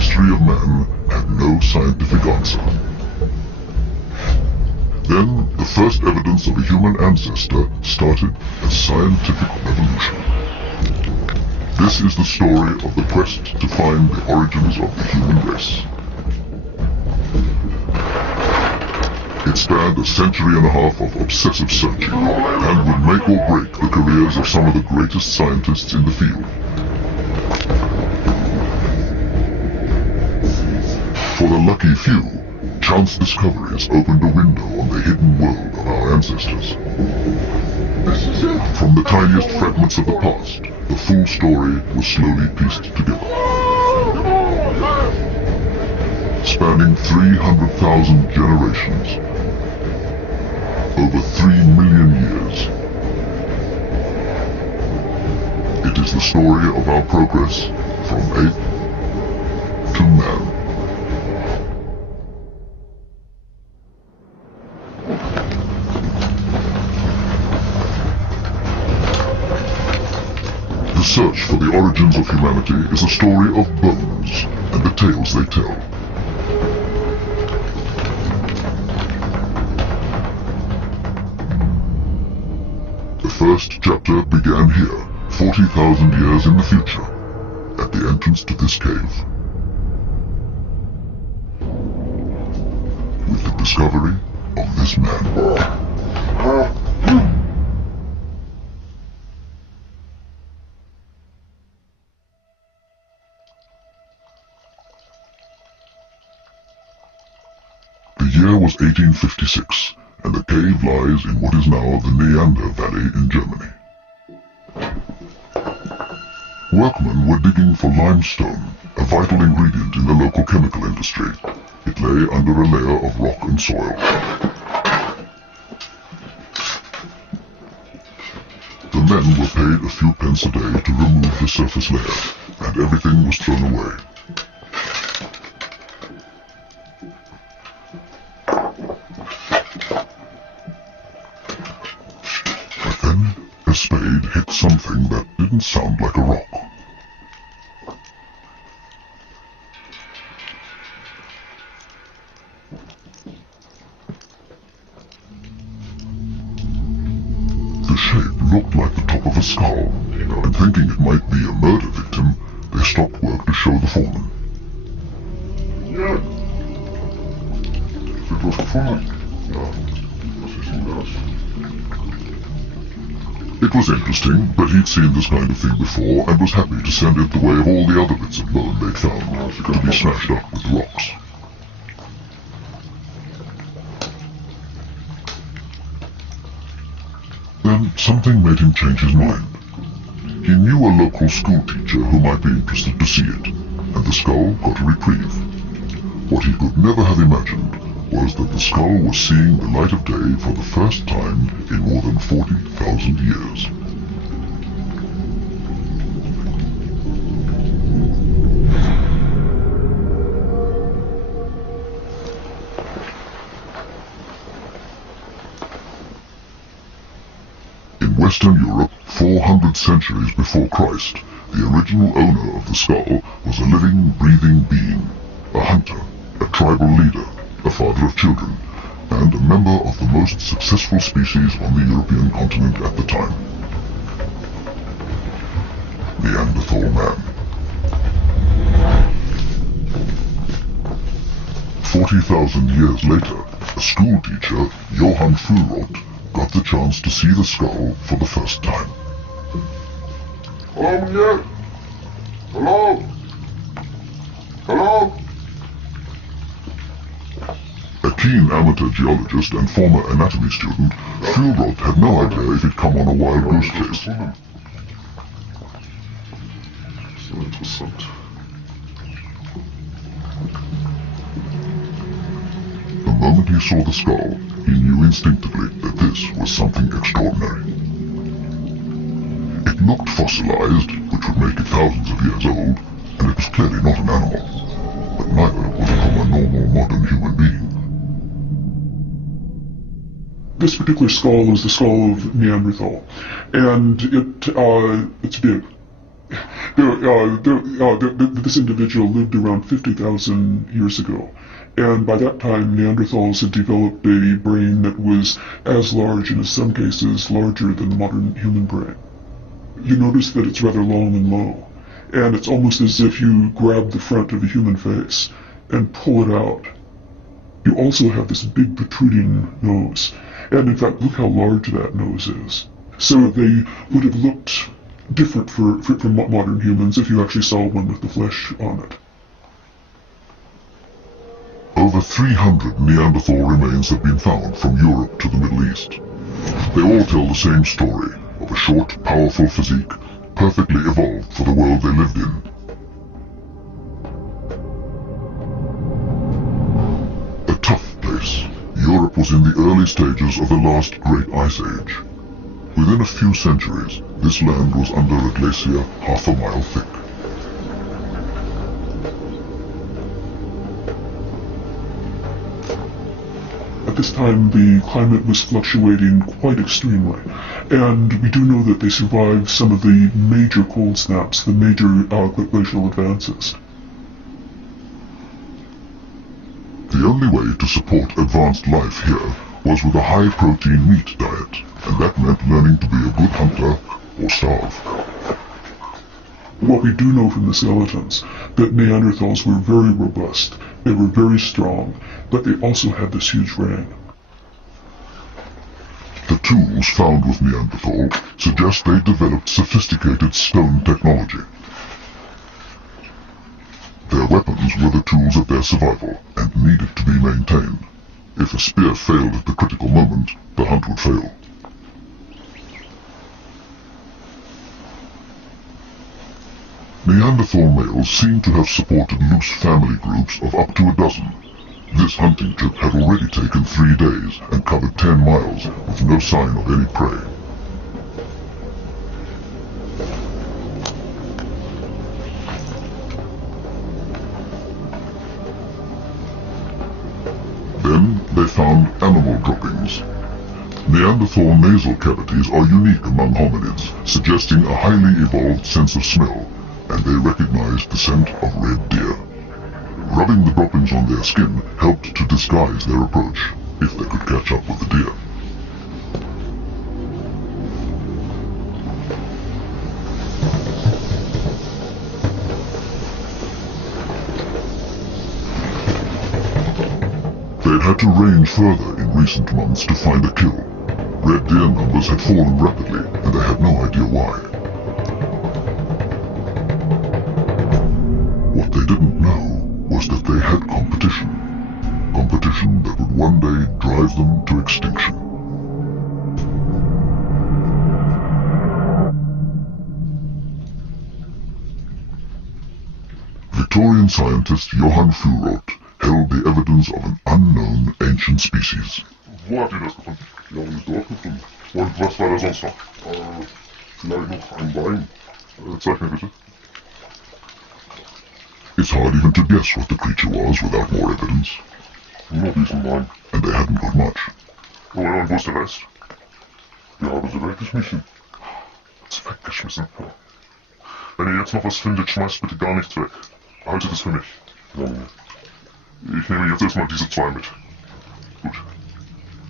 history of man had no scientific answer. Then, the first evidence of a human ancestor started a scientific revolution. This is the story of the quest to find the origins of the human race. It spanned a century and a half of obsessive searching and would make or break the careers of some of the greatest scientists in the field. For the lucky few, chance discoveries opened a window on the hidden world of our ancestors. From the tiniest fragments of the past, the full story was slowly pieced together. Spanning 300,000 generations, over 3 million years. It is the story of our progress from ape to man. The search for the origins of humanity is a story of bones and the tales they tell. The first chapter began here, 40,000 years in the future, at the entrance to this cave. With the discovery of this man. The year was 1856, and the cave lies in what is now the Neander Valley in Germany. Workmen were digging for limestone, a vital ingredient in the local chemical industry. It lay under a layer of rock and soil. The men were paid a few pence a day to remove the surface layer, and everything was thrown away. A spade hit something that didn't sound like a rock. The shape looked like the top of a skull, and thinking it might be a murder victim, they stopped work to show the foreman. Ja, dit was gevangen. Ja, dat is inderdaad. It was interesting, but he'd seen this kind of thing before and was happy to send it the way of all the other bits of bone they'd found, to be smashed up with rocks. Then something made him change his mind. He knew a local school teacher who might be interested to see it, and the skull got a reprieve. What he could never have imagined was that the skull was seeing the light of day for the first time in more than 40,000 years. In Western Europe, 400 centuries before Christ, the original owner of the skull was a living, breathing being, a hunter, a tribal leader, a father of children, and a member of the most successful species on the European continent at the time. Neanderthal man. 40,000 years later, a school teacher, Johann Fulroth, got the chance to see the skull for the first time. Hallo meneer. Hallo. Hallo. A keen amateur geologist and former anatomy student, Fulroth had no idea if he'd come on a wild goose chase. So interessant. The moment he saw the skull, he knew instinctively that this was something extraordinary. It looked fossilized, which would make it thousands of years old, and it was clearly not an animal. But neither was it from a normal modern human being. This particular skull is the skull of Neanderthal, and it's big. This individual lived around 50,000 years ago, and by that time Neanderthals had developed a brain that was as large, and in some cases larger than the modern human brain. You notice that it's rather long and low, and it's almost as if you grab the front of a human face and pull it out. You also have this big protruding nose, and in fact look how large that nose is. So they would have looked different from modern humans if you actually saw one with the flesh on it. Over 300 Neanderthal remains have been found from Europe to the Middle East. They all tell the same story of a short, powerful physique, perfectly evolved for the world they lived in. A tough place, Europe was in the early stages of the last great ice age. Within a few centuries, this land was under a glacier half a mile thick. At this time, the climate was fluctuating quite extremely, and we do know that they survived some of the major cold snaps, the major glacial advances. The only way to support advanced life here was with a high-protein meat diet, and that meant learning to be a good hunter or starve. What we do know from the skeletons, that Neanderthals were very robust, they were very strong, but they also had this huge brain. The tools found with Neanderthal suggest they developed sophisticated stone technology. Their weapons were the tools of their survival and needed to be maintained. If a spear failed at the critical moment, the hunt would fail. Neanderthal males seem to have supported loose family groups of up to a dozen. This hunting trip had already taken 3 days and covered 10 miles with no sign of any prey. Then they found animal droppings. Neanderthal nasal cavities are unique among hominids, suggesting a highly evolved sense of smell, and they recognized the scent of red deer. Rubbing the droppings on their skin helped to disguise their approach, if they could catch up with the deer. They'd had to range further in recent months to find a kill. Red deer numbers had fallen rapidly, and they had no idea why. What they didn't know was that they had competition. Competition that would one day drive them to extinction. Victorian scientist Johann Fuhlrott held the evidence of an unknown ancient species. Wo habt ihr das gefunden? Ja, wir haben es dort gefunden. Und was war da sonst noch? Vielleicht noch ein Bein. Zeig mir bitte. It's hard even to guess what the creature was without more evidence. Nur diesen Bein. And they hadn't got much. Oh ja, und wo ist der Rest? Wir haben sie weggeschmissen. Hat's weggeschmissen. Wenn ihr jetzt noch was findet, schmeißt bitte gar nichts weg. Haltet es für mich. Ja. Ich nehme jetzt erstmal diese 2 mit. Gut.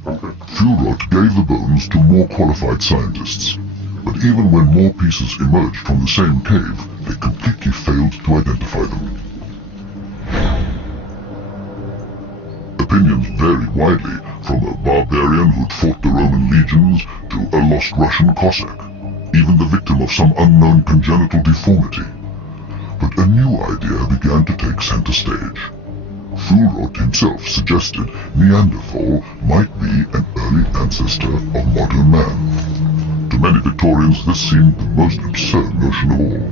Danke. Fuhlrott gave the bones to more qualified scientists, but even when more pieces emerged from the same cave, they completely failed to identify them. Opinions varied widely, from a barbarian who'd fought the Roman legions to a lost Russian Cossack, even the victim of some unknown congenital deformity. But a new idea began to take center stage. Fuhlrott himself suggested Neanderthal might be an early ancestor of modern man. To many Victorians, this seemed the most absurd notion of all.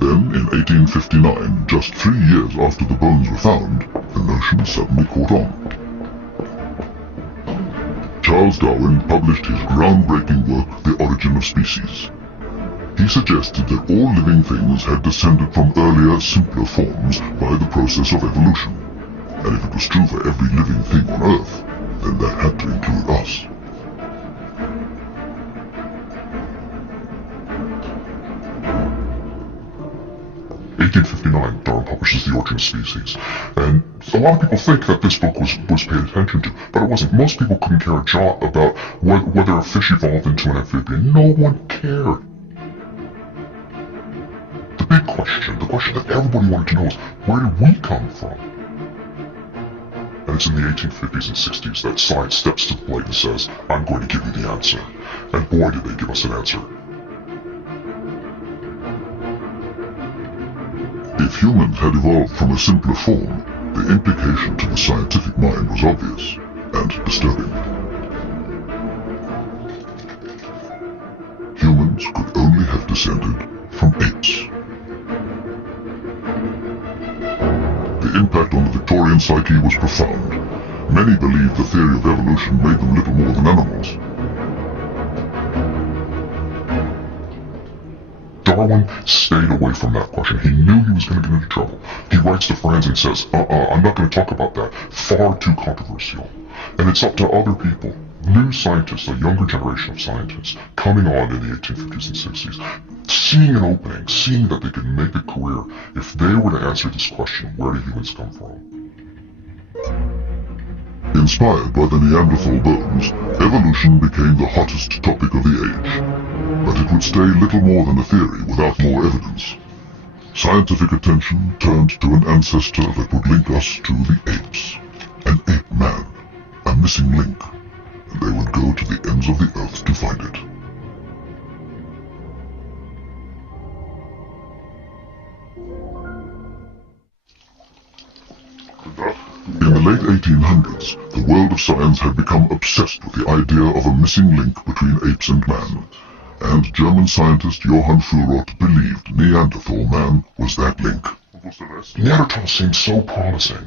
Then, in 1859, just 3 years after the bones were found, the notion suddenly caught on. Charles Darwin published his groundbreaking work, The Origin of Species. He suggested that all living things had descended from earlier, simpler forms by the process of evolution. And if it was true for every living thing on Earth, then that had to include us. In 1859, Darwin publishes The Origin of Species, and a lot of people think that this book was paid attention to, but it wasn't. Most people couldn't care a jot about whether a fish evolved into an amphibian. No one cared. The big question, the question that everybody wanted to know is, where did we come from? And it's in the 1850s and 60s that science steps to the plate and says, I'm going to give you the answer. And boy, did they give us an answer. If humans had evolved from a simpler form, the implication to the scientific mind was obvious and disturbing. Humans could only have descended from apes. The impact on the Victorian psyche was profound. Many believed the theory of evolution made them little more than animals. Darwin stayed away from that question. He knew he was going to get into trouble. He writes to friends and says, I'm not going to talk about that. Far too controversial. And it's up to other people, new scientists, a younger generation of scientists, coming on in the 1850s and 60s, seeing an opening, seeing that they could make a career if they were to answer this question, where do humans come from? Inspired by the Neanderthal bones, evolution became the hottest topic of the age. But it would stay little more than a theory without more evidence. Scientific attention turned to an ancestor that would link us to the apes. An ape man, a missing link, and they would go to the ends of the earth to find it. In the late 1800s, the world of science had become obsessed with the idea of a missing link between apes and man, and German scientist Johann Fuhlrott believed Neanderthal man was that link. Neanderthal seems so promising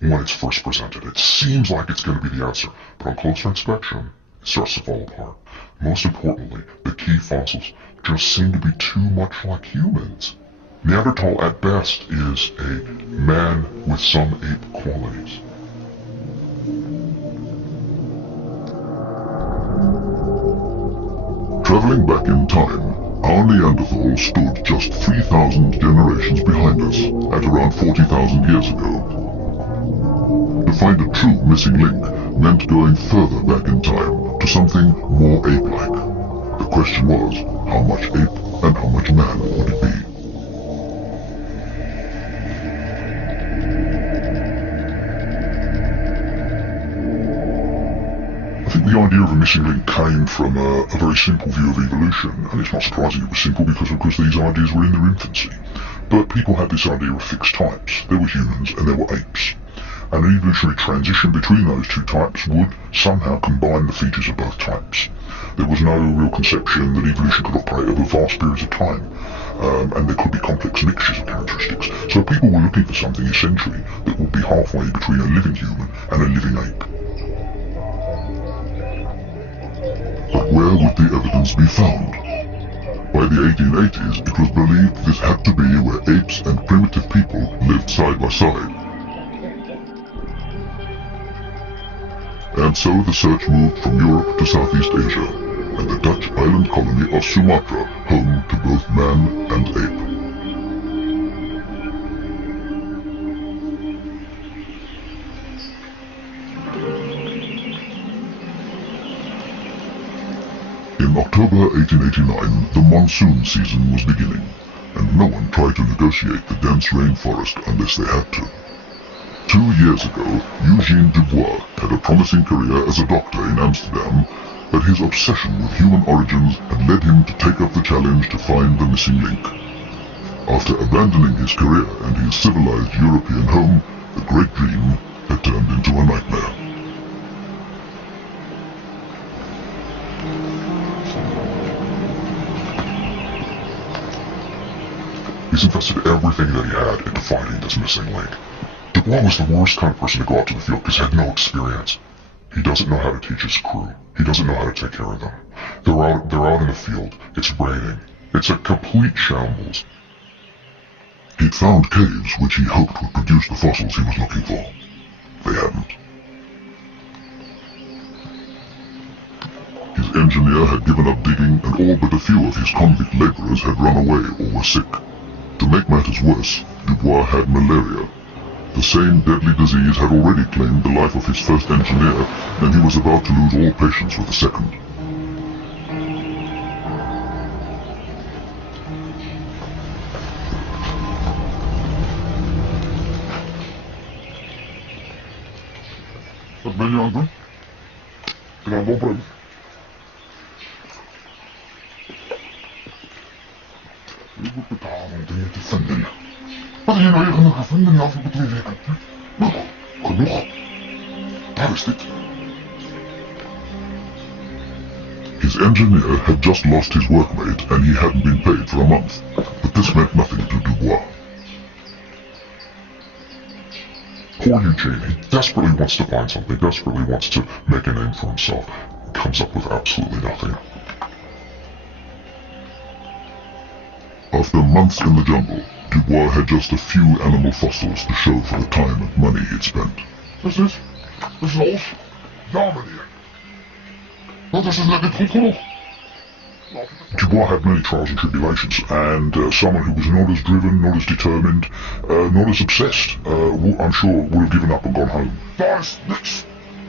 when it's first presented. It seems like it's going to be the answer, but on closer inspection, it starts to fall apart. Most importantly, the key fossils just seem to be too much like humans. Neanderthal at best is a man with some ape qualities. Traveling back in time, our Neanderthal stood just 3,000 generations behind us at around 40,000 years ago. To find a true missing link meant going further back in time to something more ape-like. The question was, how much ape and how much man would it be? The idea of a missing link came from a very simple view of evolution, and it's not surprising it was simple because these ideas were in their infancy. But people had this idea of fixed types. There were humans and there were apes. And an evolutionary transition between those two types would somehow combine the features of both types. There was no real conception that evolution could operate over vast periods of time, and there could be complex mixtures of characteristics. So people were looking for something essentially that would be halfway between a living human and a living ape. But where would the evidence be found? By the 1880s, it was believed this had to be where apes and primitive people lived side by side. And so the search moved from Europe to Southeast Asia, and the Dutch island colony of Sumatra home to both man and ape. In October 1889, the monsoon season was beginning, and no one tried to negotiate the dense rainforest unless they had to. 2 years ago, Eugène Dubois had a promising career as a doctor in Amsterdam, but his obsession with human origins had led him to take up the challenge to find the missing link. After abandoning his career and his civilized European home, the great dream had turned into a nightmare. He's invested everything that he had into finding this missing link. Dubois was the worst kind of person to go out to the field because he had no experience. He doesn't know how to teach his crew. He doesn't know how to take care of them. They're out in the field. It's raining. It's a complete shambles. He'd found caves which he hoped would produce the fossils he was looking for. They hadn't. engineer had given up digging and all but a few of his convict laborers had run away or were sick. To make matters worse, Dubois had malaria. The same deadly disease had already claimed the life of his first engineer, and he was about to lose all patience with the second. Wat ben je aan het doen? Ik ga hem opbrengen. Je moet betalen om dingen te vinden. Wat heb je nou hier genoeg gevonden in de afgelopen 2 weken? Nou, genoeg. Daar is dit. His engineer had just lost his workmate and he hadn't been paid for a month, but this meant nothing to Dubois. Poor Eugene, he desperately wants to find something, desperately wants to make a name for himself. Comes up with absolutely nothing. After months in the jungle, Dubois had just a few animal fossils to show for the time and money he'd spent. Wat is dit? Dat is los. Ja, meneer. Dat is net niet goed genoeg. Dubois had many trials and tribulations, and someone who was not as driven, not as determined, not as obsessed, I'm sure would have given up and gone home. Daar is niks.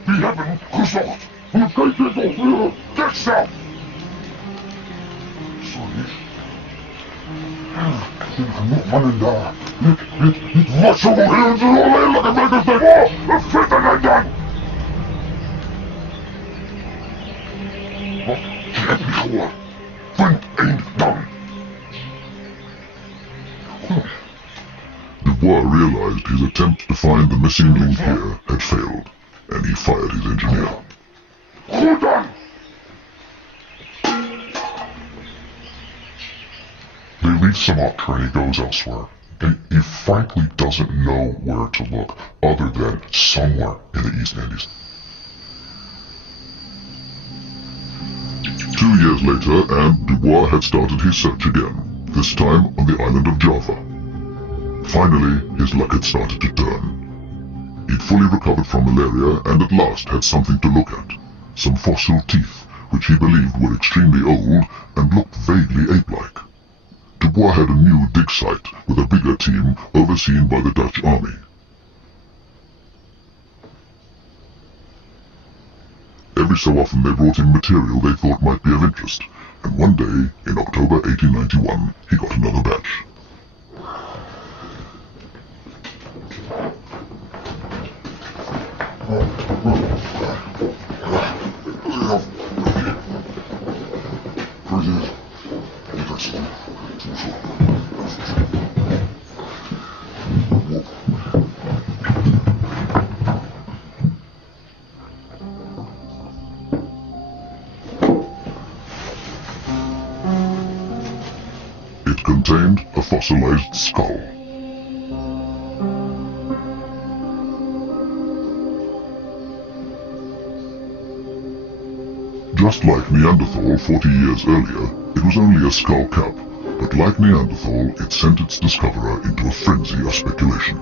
Die hebben gezocht. En dan kijk dit over. Kijk zelf. Sorry. Er zijn genoeg mannen daar. Niet wat zo heel zo lelijke werkers daarvoor. Een fitte en dan. Wat? Je hebt niet gehoord. Vind één dan. Dubois realized his attempt to find the missing link here had failed, and he fired his engineer. Goed dan. He leaves Sumatra and he goes elsewhere. He frankly doesn't know where to look, other than somewhere in the East Indies. 2 years later, and Dubois had started his search again, this time on the island of Java. Finally, his luck had started to turn. He'd fully recovered from malaria and at last had something to look at. Some fossil teeth, which he believed were extremely old and looked vaguely ape-like. Dubois had a new dig site with a bigger team overseen by the Dutch army. Every so often they brought in material they thought might be of interest, and one day, in October 1891, he got another batch. It contained a fossilized skull. Just like Neanderthal 40 years earlier, it was only a skull cap, but like Neanderthal, it sent its discoverer into a frenzy of speculation.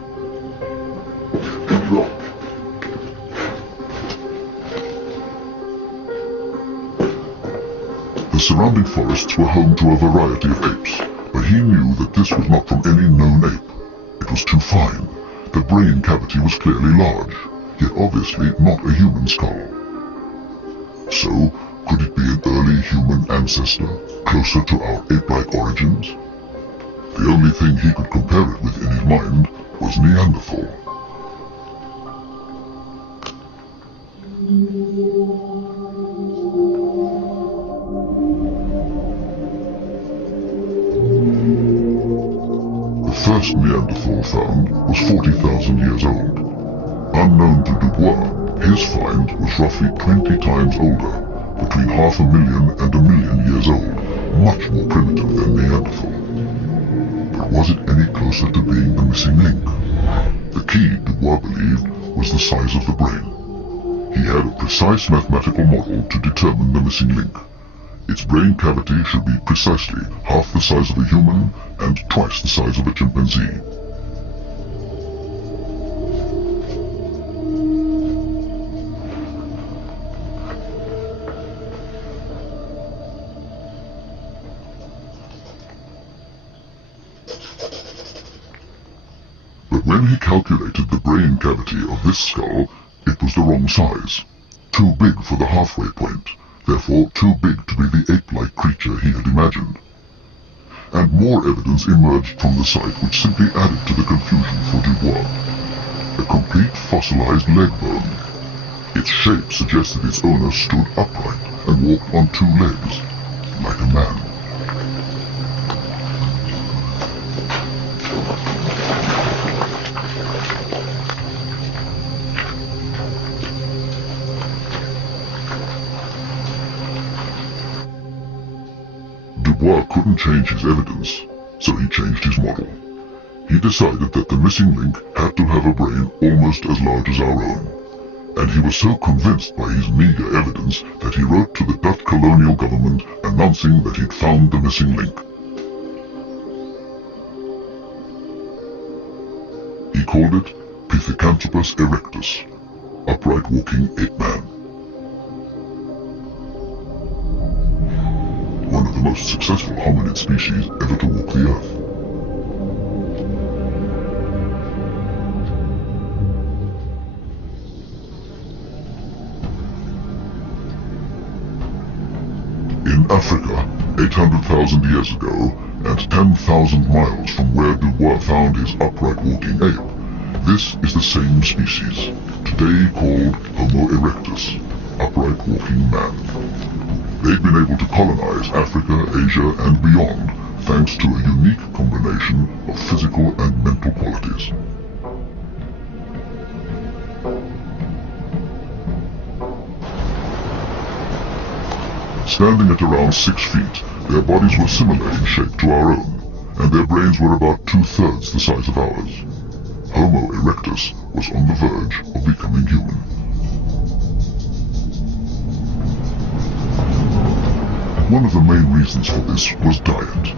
The surrounding forests were home to a variety of apes, but he knew that this was not from any known ape. It was too fine. The brain cavity was clearly large, yet obviously not a human skull. So, could it be an early human ancestor, closer to our ape-like origins? The only thing he could compare it with in his mind was Neanderthal. The first Neanderthal found was 40,000 years old. Unknown to Dubois, his find was roughly 20 times older, between 500,000 and 1,000,000 years old, much more primitive than Neanderthal. But was it any closer to being the missing link? The key, Dubois believed, was the size of the brain. He had a precise mathematical model to determine the missing link. Its brain cavity should be precisely half the size of a human and twice the size of a chimpanzee. when he calculated the brain cavity of this skull, it was the wrong size. Too big for the halfway point, therefore too big to be the ape-like creature he had imagined. And more evidence emerged from the site which simply added to the confusion for Dubois. A complete fossilized leg bone. Its shape suggested its owner stood upright and walked on two legs, like a man. Dubois couldn't change his evidence, so he changed his model. He decided that the missing link had to have a brain almost as large as our own, and he was so convinced by his meager evidence that he wrote to the Dutch colonial government announcing that he'd found the missing link. He called it Pithecanthropus erectus, upright walking ape-man. One of the most successful hominid species ever to walk the earth. In Africa, 800,000 years ago, and 10,000 miles from where Dubois found his upright walking ape, this is the same species, today called Homo erectus, upright walking man. They've been able to colonize Africa, Asia, and beyond, thanks to a unique combination of physical and mental qualities. Standing at around 6 feet, their bodies were similar in shape to our own, and their brains were about 2/3 the size of ours. Homo erectus was on the verge of becoming human. One of the main reasons for this was diet,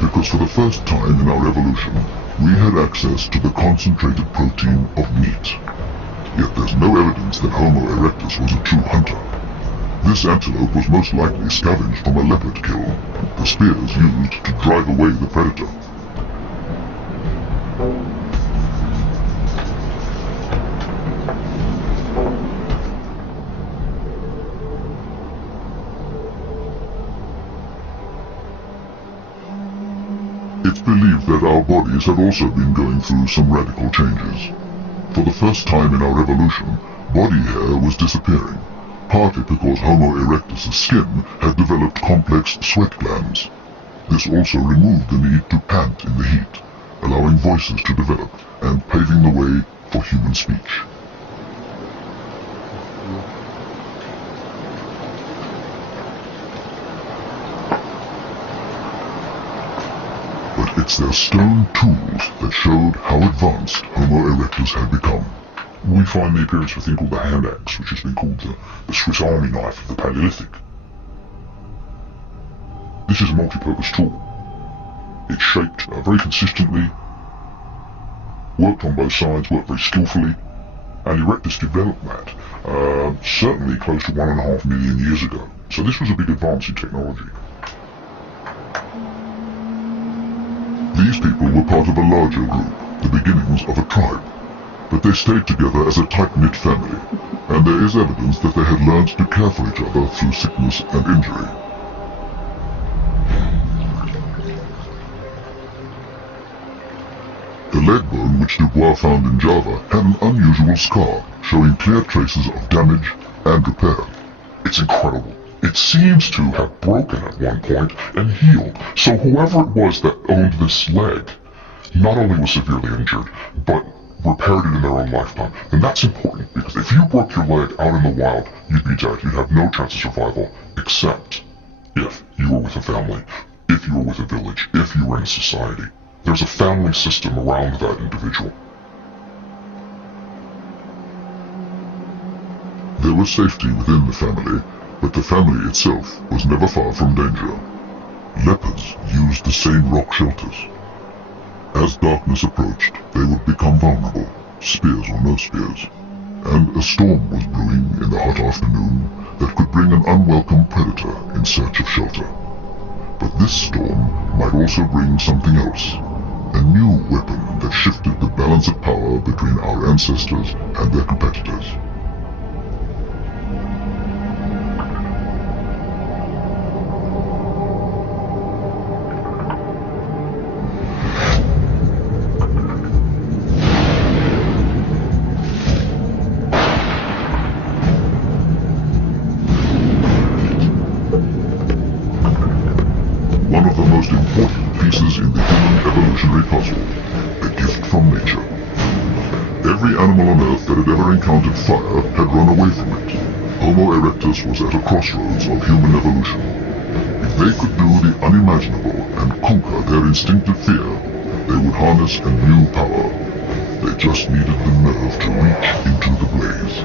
because for the first time in our evolution, we had access to the concentrated protein of meat. Yet there's no evidence that Homo erectus was a true hunter. This antelope was most likely scavenged from a leopard kill, the spears used to drive away the predator. It's believed that our bodies had also been going through some radical changes. For the first time in our evolution, body hair was disappearing, partly because Homo erectus' skin had developed complex sweat glands. This also removed the need to pant in the heat, allowing voices to develop and paving the way for human speech. But it's their stone tools that showed how advanced Homo erectus had become. We find the appearance of a thing called the hand axe, which has been called the Swiss Army knife of the Paleolithic. This is a multi-purpose tool. It's shaped very consistently, worked on both sides, worked very skillfully, and Erectus developed that certainly close to 1.5 million years ago. So this was a big advance in technology. These people were part of a larger group, the beginnings of a tribe. But they stayed together as a tight-knit family, and there is evidence that they had learned to care for each other through sickness and injury. The leg bone which Dubois found in Java had an unusual scar, showing clear traces of damage and repair. It's incredible. It seems to have broken at one point and healed, so whoever it was that owned this leg not only was severely injured, but repaired it in their own lifetime. And that's important, because if you broke your leg out in the wild, you'd be dead. You'd have no chance of survival, except if you were with a family, if you were with a village, if you were in a society. There's a family system around that individual. There was safety within the family, but the family itself was never far from danger. Leopards used the same rock shelters. As darkness approached, they would become vulnerable, spears or no spears, and a storm was brewing in the hot afternoon that could bring an unwelcome predator in search of shelter. But this storm might also bring something else, a new weapon that shifted the balance of power between our ancestors and their competitors. One of the most important pieces in the human evolutionary puzzle, a gift from nature. Every animal on Earth that had ever encountered fire had run away from it. Homo erectus was at a crossroads of human evolution. If they could do the unimaginable and conquer their instinctive fear, they would harness a new power. They just needed the nerve to reach into the blaze.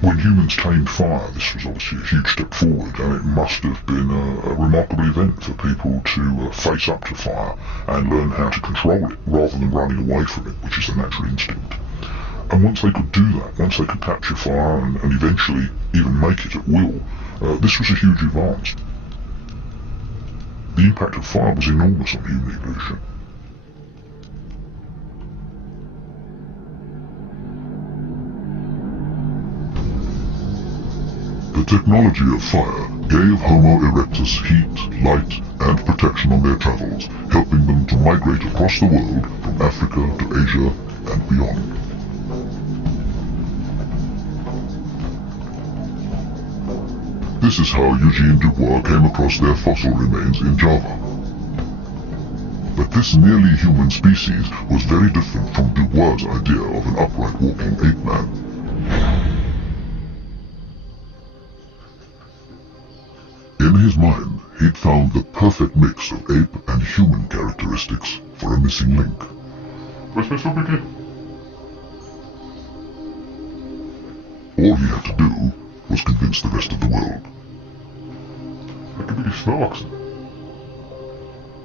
When humans tamed fire, this was obviously a huge step forward, and it must have been a remarkable event for people to face up to fire and learn how to control it, rather than running away from it, which is a natural instinct. And once they could do that, once they could capture fire and eventually even make it at will, this was a huge advance. The impact of fire was enormous on human evolution. The technology of fire gave Homo erectus heat, light, and protection on their travels, helping them to migrate across the world from Africa to Asia and beyond. This is how Eugene Dubois came across their fossil remains in Java. But this nearly human species was very different from Dubois' idea of an upright walking ape man. In his mind, he'd found the perfect mix of ape and human characteristics for a missing link. Where's Mr. Biggie? All he had to do was convince the rest of the world. That could be snow oxen.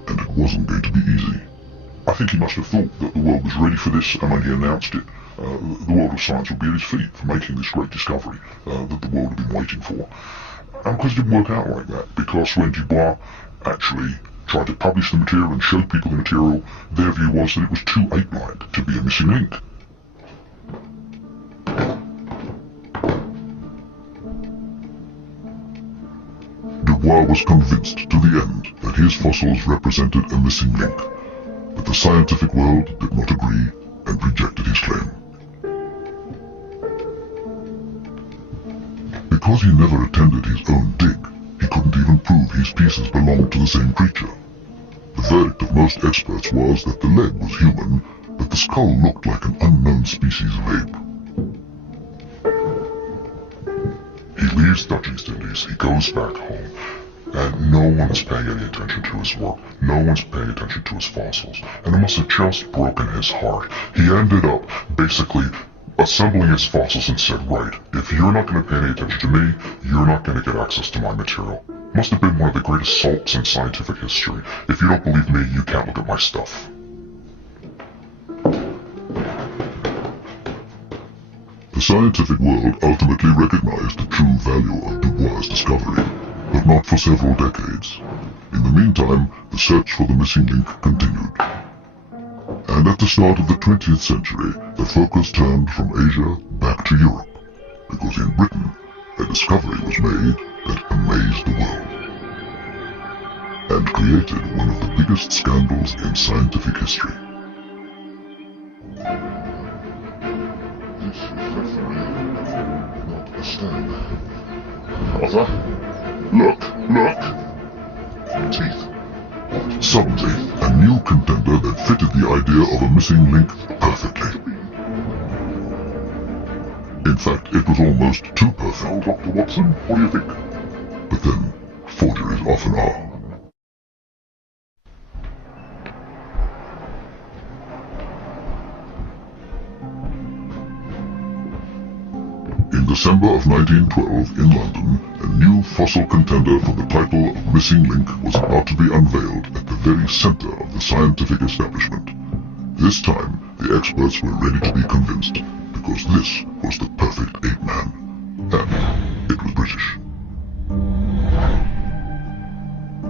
And it wasn't going to be easy. I think he must have thought that the world was ready for this, and when he announced it, the world of science would be at his feet for making this great discovery that the world had been waiting for. And of course it didn't work out like that, because when Dubois actually tried to publish the material and show people the material, their view was that it was too ape-like to be a missing link. Dubois was convinced to the end that his fossils represented a missing link, but the scientific world did not agree and rejected his claim. Because he never attended his own dig, he couldn't even prove his pieces belonged to the same creature. The verdict of most experts was that the leg was human, but the skull looked like an unknown species of ape. He leaves Dutch East Indies, he goes back home, and no one's paying any attention to his work, no one's paying attention to his fossils, and it must have just broken his heart. He ended up basically assembling his fossils and said, right, if you're not going to pay any attention to me, you're not going to get access to my material. Must have been one of the greatest assaults in scientific history. If you don't believe me, you can't look at my stuff. The scientific world ultimately recognized the true value of Dubois' discovery, but not for several decades. In the meantime, the search for the missing link continued. And at the start of the 20th century, the focus turned from Asia back to Europe, because in Britain, a discovery was made that amazed the world, and created one of the biggest scandals in scientific history. This is definitely not a stand. Arthur? Look! Teeth. Suddenly, a new contender that fitted the idea of a missing link perfectly. In fact, it was almost too perfect. Now, Dr. Watson, what do you think? But then, forgeries often are. In December of 1912, in London, a new fossil contender for the title of Missing Link was about to be unveiled at the very center of the scientific establishment. This time, the experts were ready to be convinced, because this was the perfect ape-man. And it was British.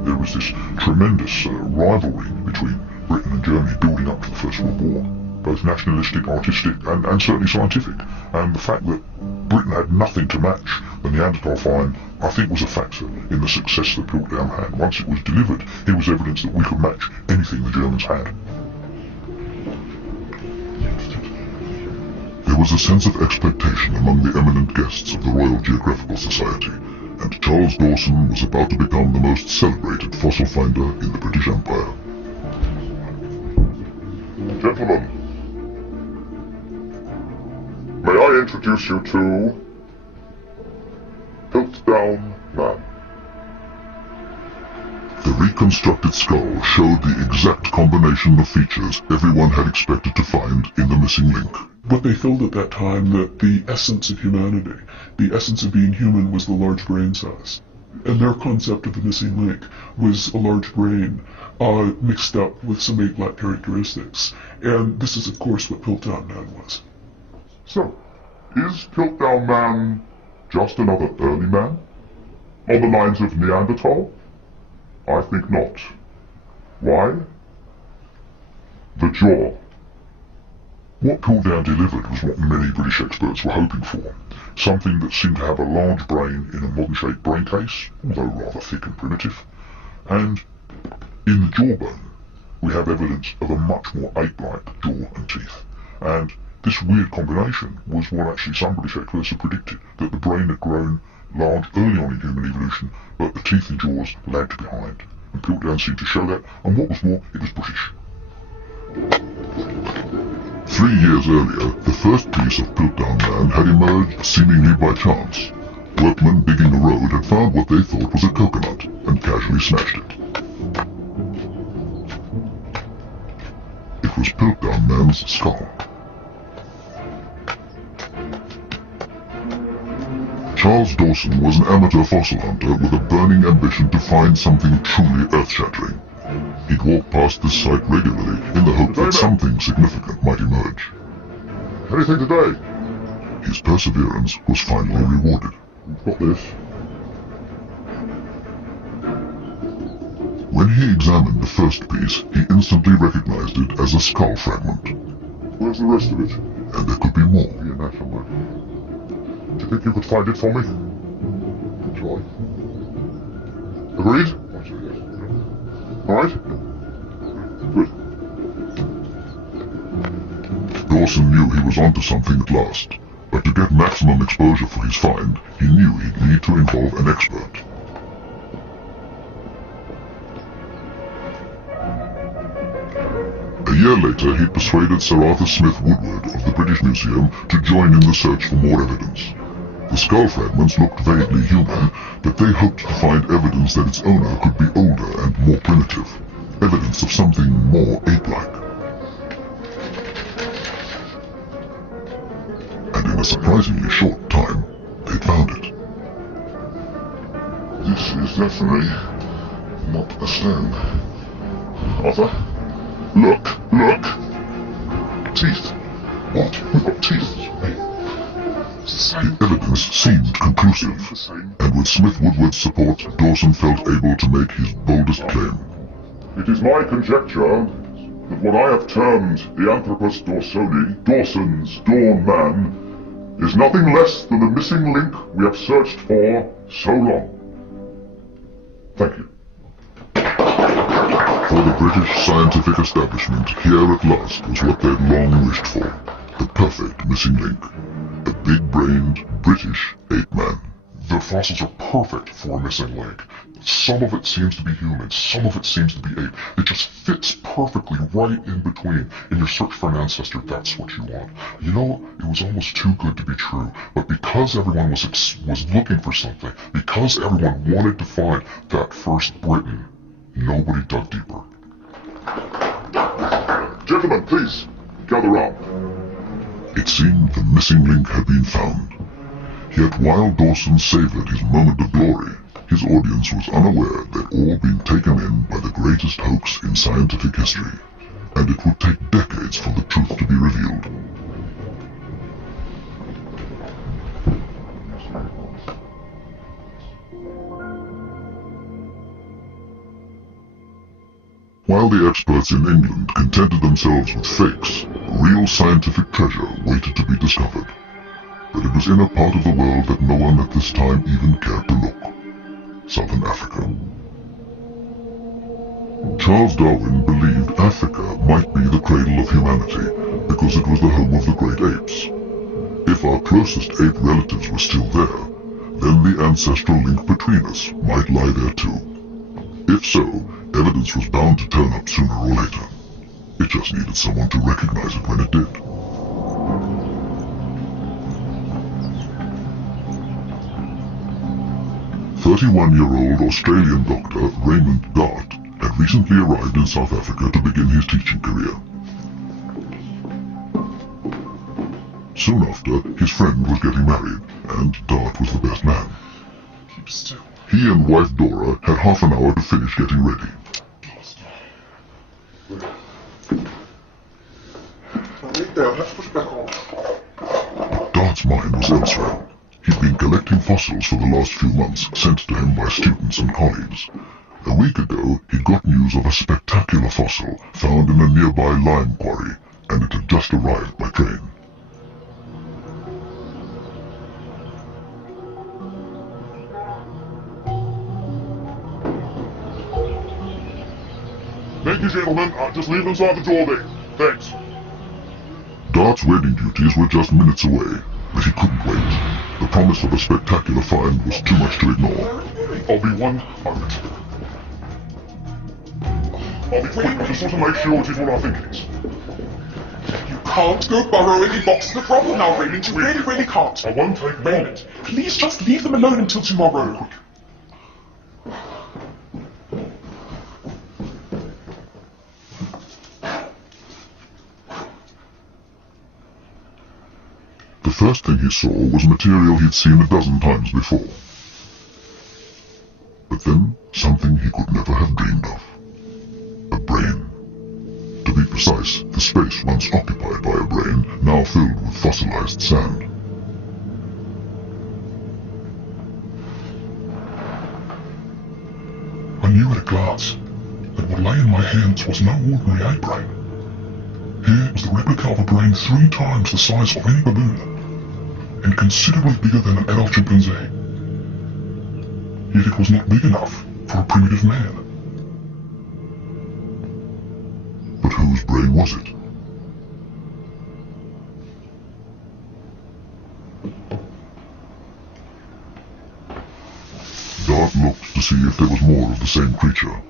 There was this tremendous rivalry between Britain and Germany building up to the First World War, both nationalistic, artistic, and certainly scientific. And the fact that Britain had nothing to match the Neanderthal find, I think, was a factor in the success that Piltdown had. Once it was delivered, it was evidence that we could match anything the Germans had. There was a sense of expectation among the eminent guests of the Royal Geographical Society, and Charles Dawson was about to become the most celebrated fossil finder in the British Empire. Gentlemen, may I introduce you to Piltdown Man. The reconstructed skull showed the exact combination of features everyone had expected to find in the missing link. But they felt at that time that the essence of humanity, the essence of being human, was the large brain size. And their concept of the missing link was a large brain mixed up with some ape-like characteristics. And this is, of course, what Piltdown Man was. So, is Piltdown Man just another early man? On the lines of Neanderthal? I think not. Why? The jaw. What Piltdown delivered was what many British experts were hoping for. Something that seemed to have a large brain in a modern-shaped brain case, although rather thick and primitive. And in the jawbone, we have evidence of a much more ape-like jaw and teeth. And this weird combination was what actually some British experts had predicted, that the brain had grown large early on in human evolution, but the teeth and jaws lagged behind. And Piltdown seemed to show that, and what was more, it was British. 3 years earlier, the first piece of Piltdown Man had emerged seemingly by chance. Workmen digging a road had found what they thought was a coconut, and casually smashed it. It was Piltdown Man's skull. Charles Dawson was an amateur fossil hunter with a burning ambition to find something truly earth-shattering. He'd walk past this site regularly in the hope that something significant might emerge. Anything today? His perseverance was finally rewarded. We've got this. When he examined the first piece, he instantly recognized it as a skull fragment. Where's the rest of it? And there could be more. Here now somewhere. Do you think you could find it for me? Try. Agreed? Alright? Good. Dawson knew he was onto something at last, but to get maximum exposure for his find, he knew he'd need to involve an expert. A year later, he persuaded Sir Arthur Smith Woodward of the British Museum to join in the search for more evidence. The skull fragments looked vaguely human, but they hoped to find evidence that its owner could be older and more primitive. Evidence of something more ape-like. And in a surprisingly short time, they found it. This is definitely not a stone. Arthur? Look! Teeth! What? We've got teeth! The evidence seemed conclusive, and with Smith Woodward's support, Dawson felt able to make his boldest claim. It is my conjecture that what I have termed the Anthropus Dawsoni, Dawson's Dawn Man, is nothing less than the missing link we have searched for so long. Thank you. For the British scientific establishment, here at last was what they'd long wished for. The perfect missing link. A big-brained, British ape-man. The fossils are perfect for a missing link. Some of it seems to be human, some of it seems to be ape. It just fits perfectly right in between. In your search for an ancestor, that's what you want. You know, it was almost too good to be true, but because everyone was looking for something, because everyone wanted to find that first Briton, nobody dug deeper. Gentlemen, please, gather round. It seemed the missing link had been found. Yet while Dawson savored his moment of glory, his audience was unaware they'd all been taken in by the greatest hoax in scientific history, and it would take decades for the truth to be revealed. While the experts in England contented themselves with fakes, real scientific treasure waited to be discovered. But it was in a part of the world that no one at this time even cared to look. Southern Africa. Charles Darwin believed Africa might be the cradle of humanity because it was the home of the great apes. If our closest ape relatives were still there, then the ancestral link between us might lie there too. If so, evidence was bound to turn up sooner or later. It just needed someone to recognize it when it did. "31-year-old Australian doctor Raymond Dart had recently arrived in South Africa to begin his teaching career. Soon after, his friend was getting married, and Dart was the best man. Keep still. He and wife Dora had half an hour to finish getting ready. Right there, let's put it back on. Dart's mind was elsewhere. He'd been collecting fossils for the last few months, sent to him by students and colleagues. A week ago, he got news of a spectacular fossil found in a nearby lime quarry, and it had just arrived by train. Thank you, gentlemen. Just leave them inside the door there. Thanks. Dart's wedding duties were just minutes away, but he couldn't wait. The promise of a spectacular find was too much to ignore. I'll be 1 moment. I'll be quick. I just want to make sure it is what I think it is. You can't go burrow any box in the problem now, Raymond. You really can't. I won't take a Raymond, please just leave them alone until tomorrow. The first thing he saw was material he'd seen a dozen times before. But then, something he could never have dreamed of. A brain. To be precise, the space once occupied by a brain, now filled with fossilized sand. I knew at a glance that what lay in my hands was no ordinary ape brain. Here was the replica of a brain 3 times the size of any baboon, and considerably bigger than an adult chimpanzee. Yet it was not big enough for a primitive man. But whose brain was it? Dart looked to see if there was more of the same creature.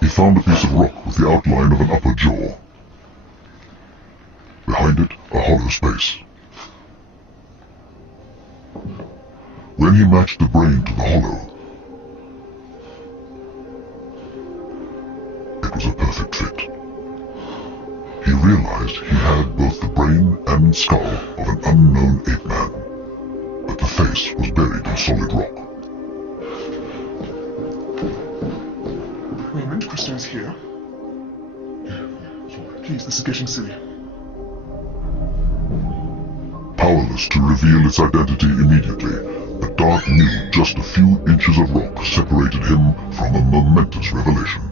He found a piece of rock with the outline of an upper jaw. Behind it, a hollow space. When he matched the brain to the hollow, it was a perfect fit. He realized he had both the brain and skull of an unknown ape man, but the face was buried in solid rock. Raymond, Christine's here. Please, this is getting silly. Powerless to reveal its identity immediately, but Dart knew just a few inches of rock separated him from a momentous revelation.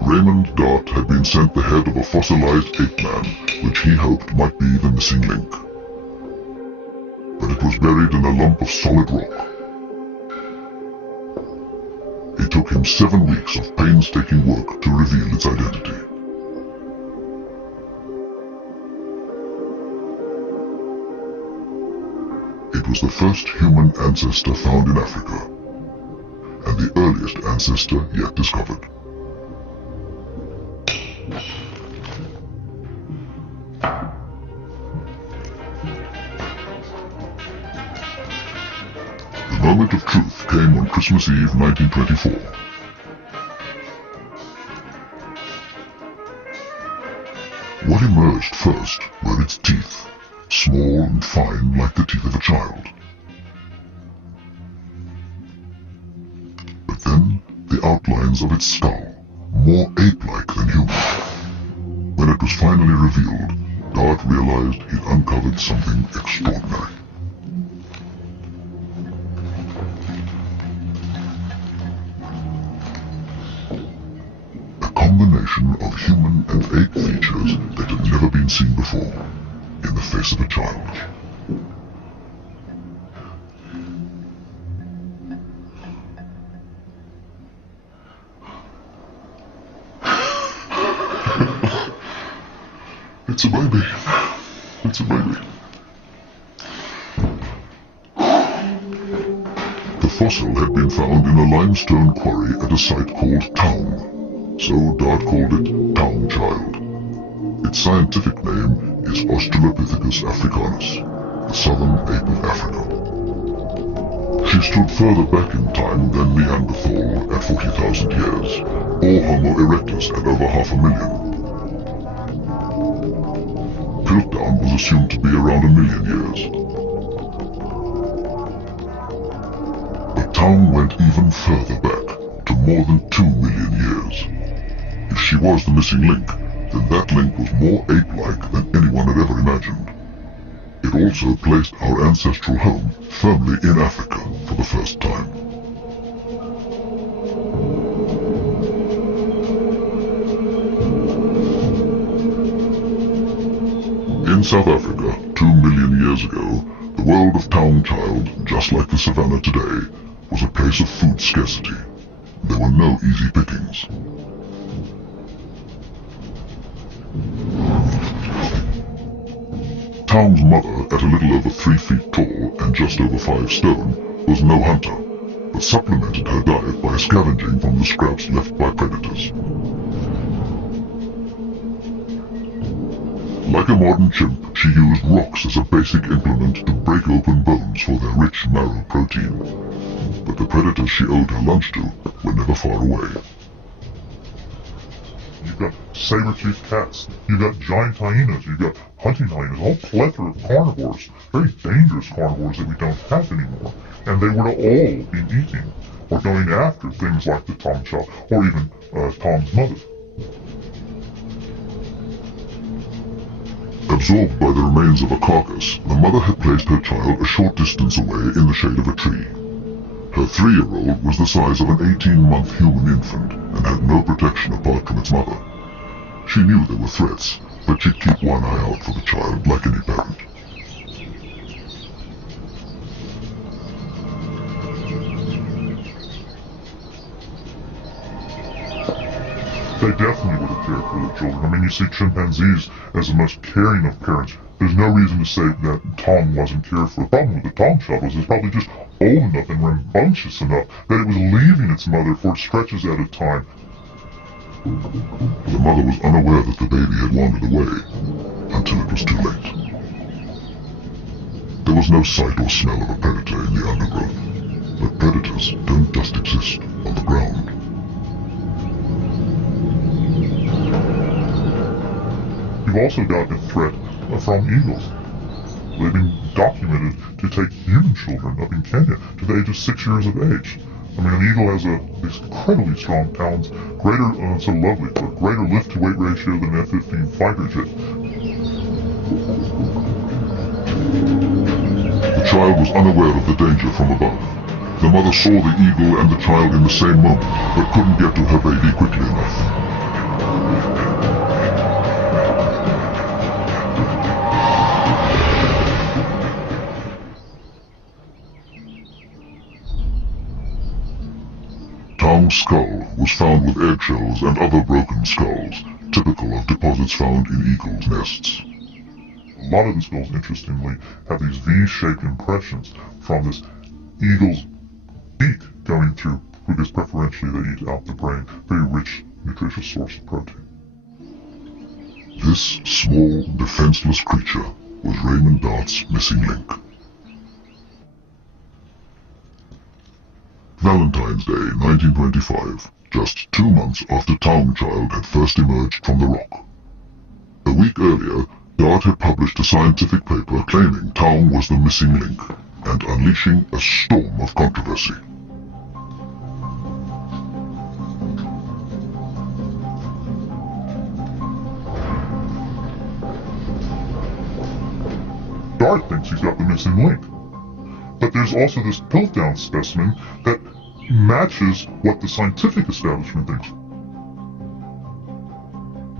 Raymond Dart had been sent the head of a fossilized ape man, which he hoped might be the missing link. But it was buried in a lump of solid rock. It took him 7 weeks of painstaking work to reveal its identity. It was the first human ancestor found in Africa, and the earliest ancestor yet discovered. The moment of truth came on Christmas Eve 1924. emerged first were its teeth, small and fine like the teeth of a child. But then the outlines of its skull, more ape-like than human. When it was finally revealed, Dart realized he'd uncovered something extraordinary. A combination of human and ape features that had never been seen before in the face of a child. It's a baby. It's a baby. The fossil had been found in a limestone quarry at a site called Taung, so Dart called it Taung Child. Its scientific name is Australopithecus africanus, the southern ape of Africa. She stood further back in time than Neanderthal at 40,000 years, or Homo erectus at over 500,000. Piltdown was assumed to be around 1 million years. But Taung went even further back, to more than 2 million years. If she was the missing link, then that link was more ape-like than anyone had ever imagined. It also placed our ancestral home firmly in Africa for the first time. In South Africa, 2 million years ago, the world of Taung Child, just like the savannah today, was a place of food scarcity. There were no easy pickings. Taung's mother, at a little over 3 feet tall and just over 5 stone, was no hunter, but supplemented her diet by scavenging from the scraps left by predators. Like a modern chimp, she used rocks as a basic implement to break open bones for their rich marrow protein. But the predators she owed her lunch to were never far away. You've got saber-toothed cats, you've got giant hyenas, you've got hunting hyenas, a whole plethora of carnivores, very dangerous carnivores that we don't have anymore. And they would all be eating or going after things like the Taung child, or even Taung's mother. Absorbed by the remains of a carcass, the mother had placed her child a short distance away in the shade of a tree. Her 3-year-old was the size of an 18-month human infant and had no protection apart from its mother. She knew there were threats, but she'd keep one eye out for the child like any parent. They definitely would have cared for the children. I mean, you see chimpanzees as the most caring of parents. There's no reason to say that Taung wasn't cared for. The problem with the Taung child was it's probably just old enough and rambunctious enough that it was leaving its mother for stretches at a time. The mother was unaware that the baby had wandered away, until it was too late. There was no sight or smell of a predator in the undergrowth, but predators don't just exist on the ground. You've also got a threat from eagles. They've been documented to take human children up in Kenya to the age of 6 years of age. I mean, an eagle has these incredibly strong talons, so lovely, but greater lift-to-weight ratio than an F-15 fighter jet. The child was unaware of the danger from above. The mother saw the eagle and the child in the same moment, but couldn't get to her baby quickly enough. Taung's skull was found with eggshells and other broken skulls, typical of deposits found in eagles' nests. A lot of the skulls, interestingly, have these V-shaped impressions from this eagle's beak going through, because preferentially they eat out the brain, very rich, nutritious source of protein. This small, defenseless creature was Raymond Dart's missing link. Valentine's Day, 1925, just 2 months after Taung Child had first emerged from the rock. A week earlier, Dart had published a scientific paper claiming Taung was the missing link and unleashing a storm of controversy. Dart thinks he's got the missing link. But there's also this Piltdown specimen that matches what the scientific establishment thinks.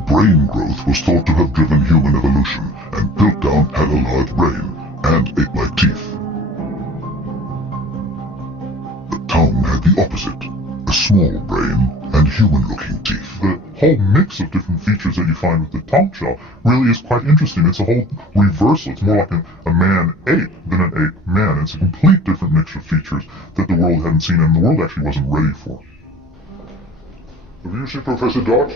Brain growth was thought to have driven human evolution, and Piltdown had a large brain and ape-like teeth. But Taung had the opposite, a small brain and human-looking teeth. The whole mix of different features that you find with the Taung child really is quite interesting. It's a whole reversal. It's more like a man-ape than an ape-man. It's a complete different mix of features that the world hadn't seen and the world actually wasn't ready for. Have you seen Professor Dart?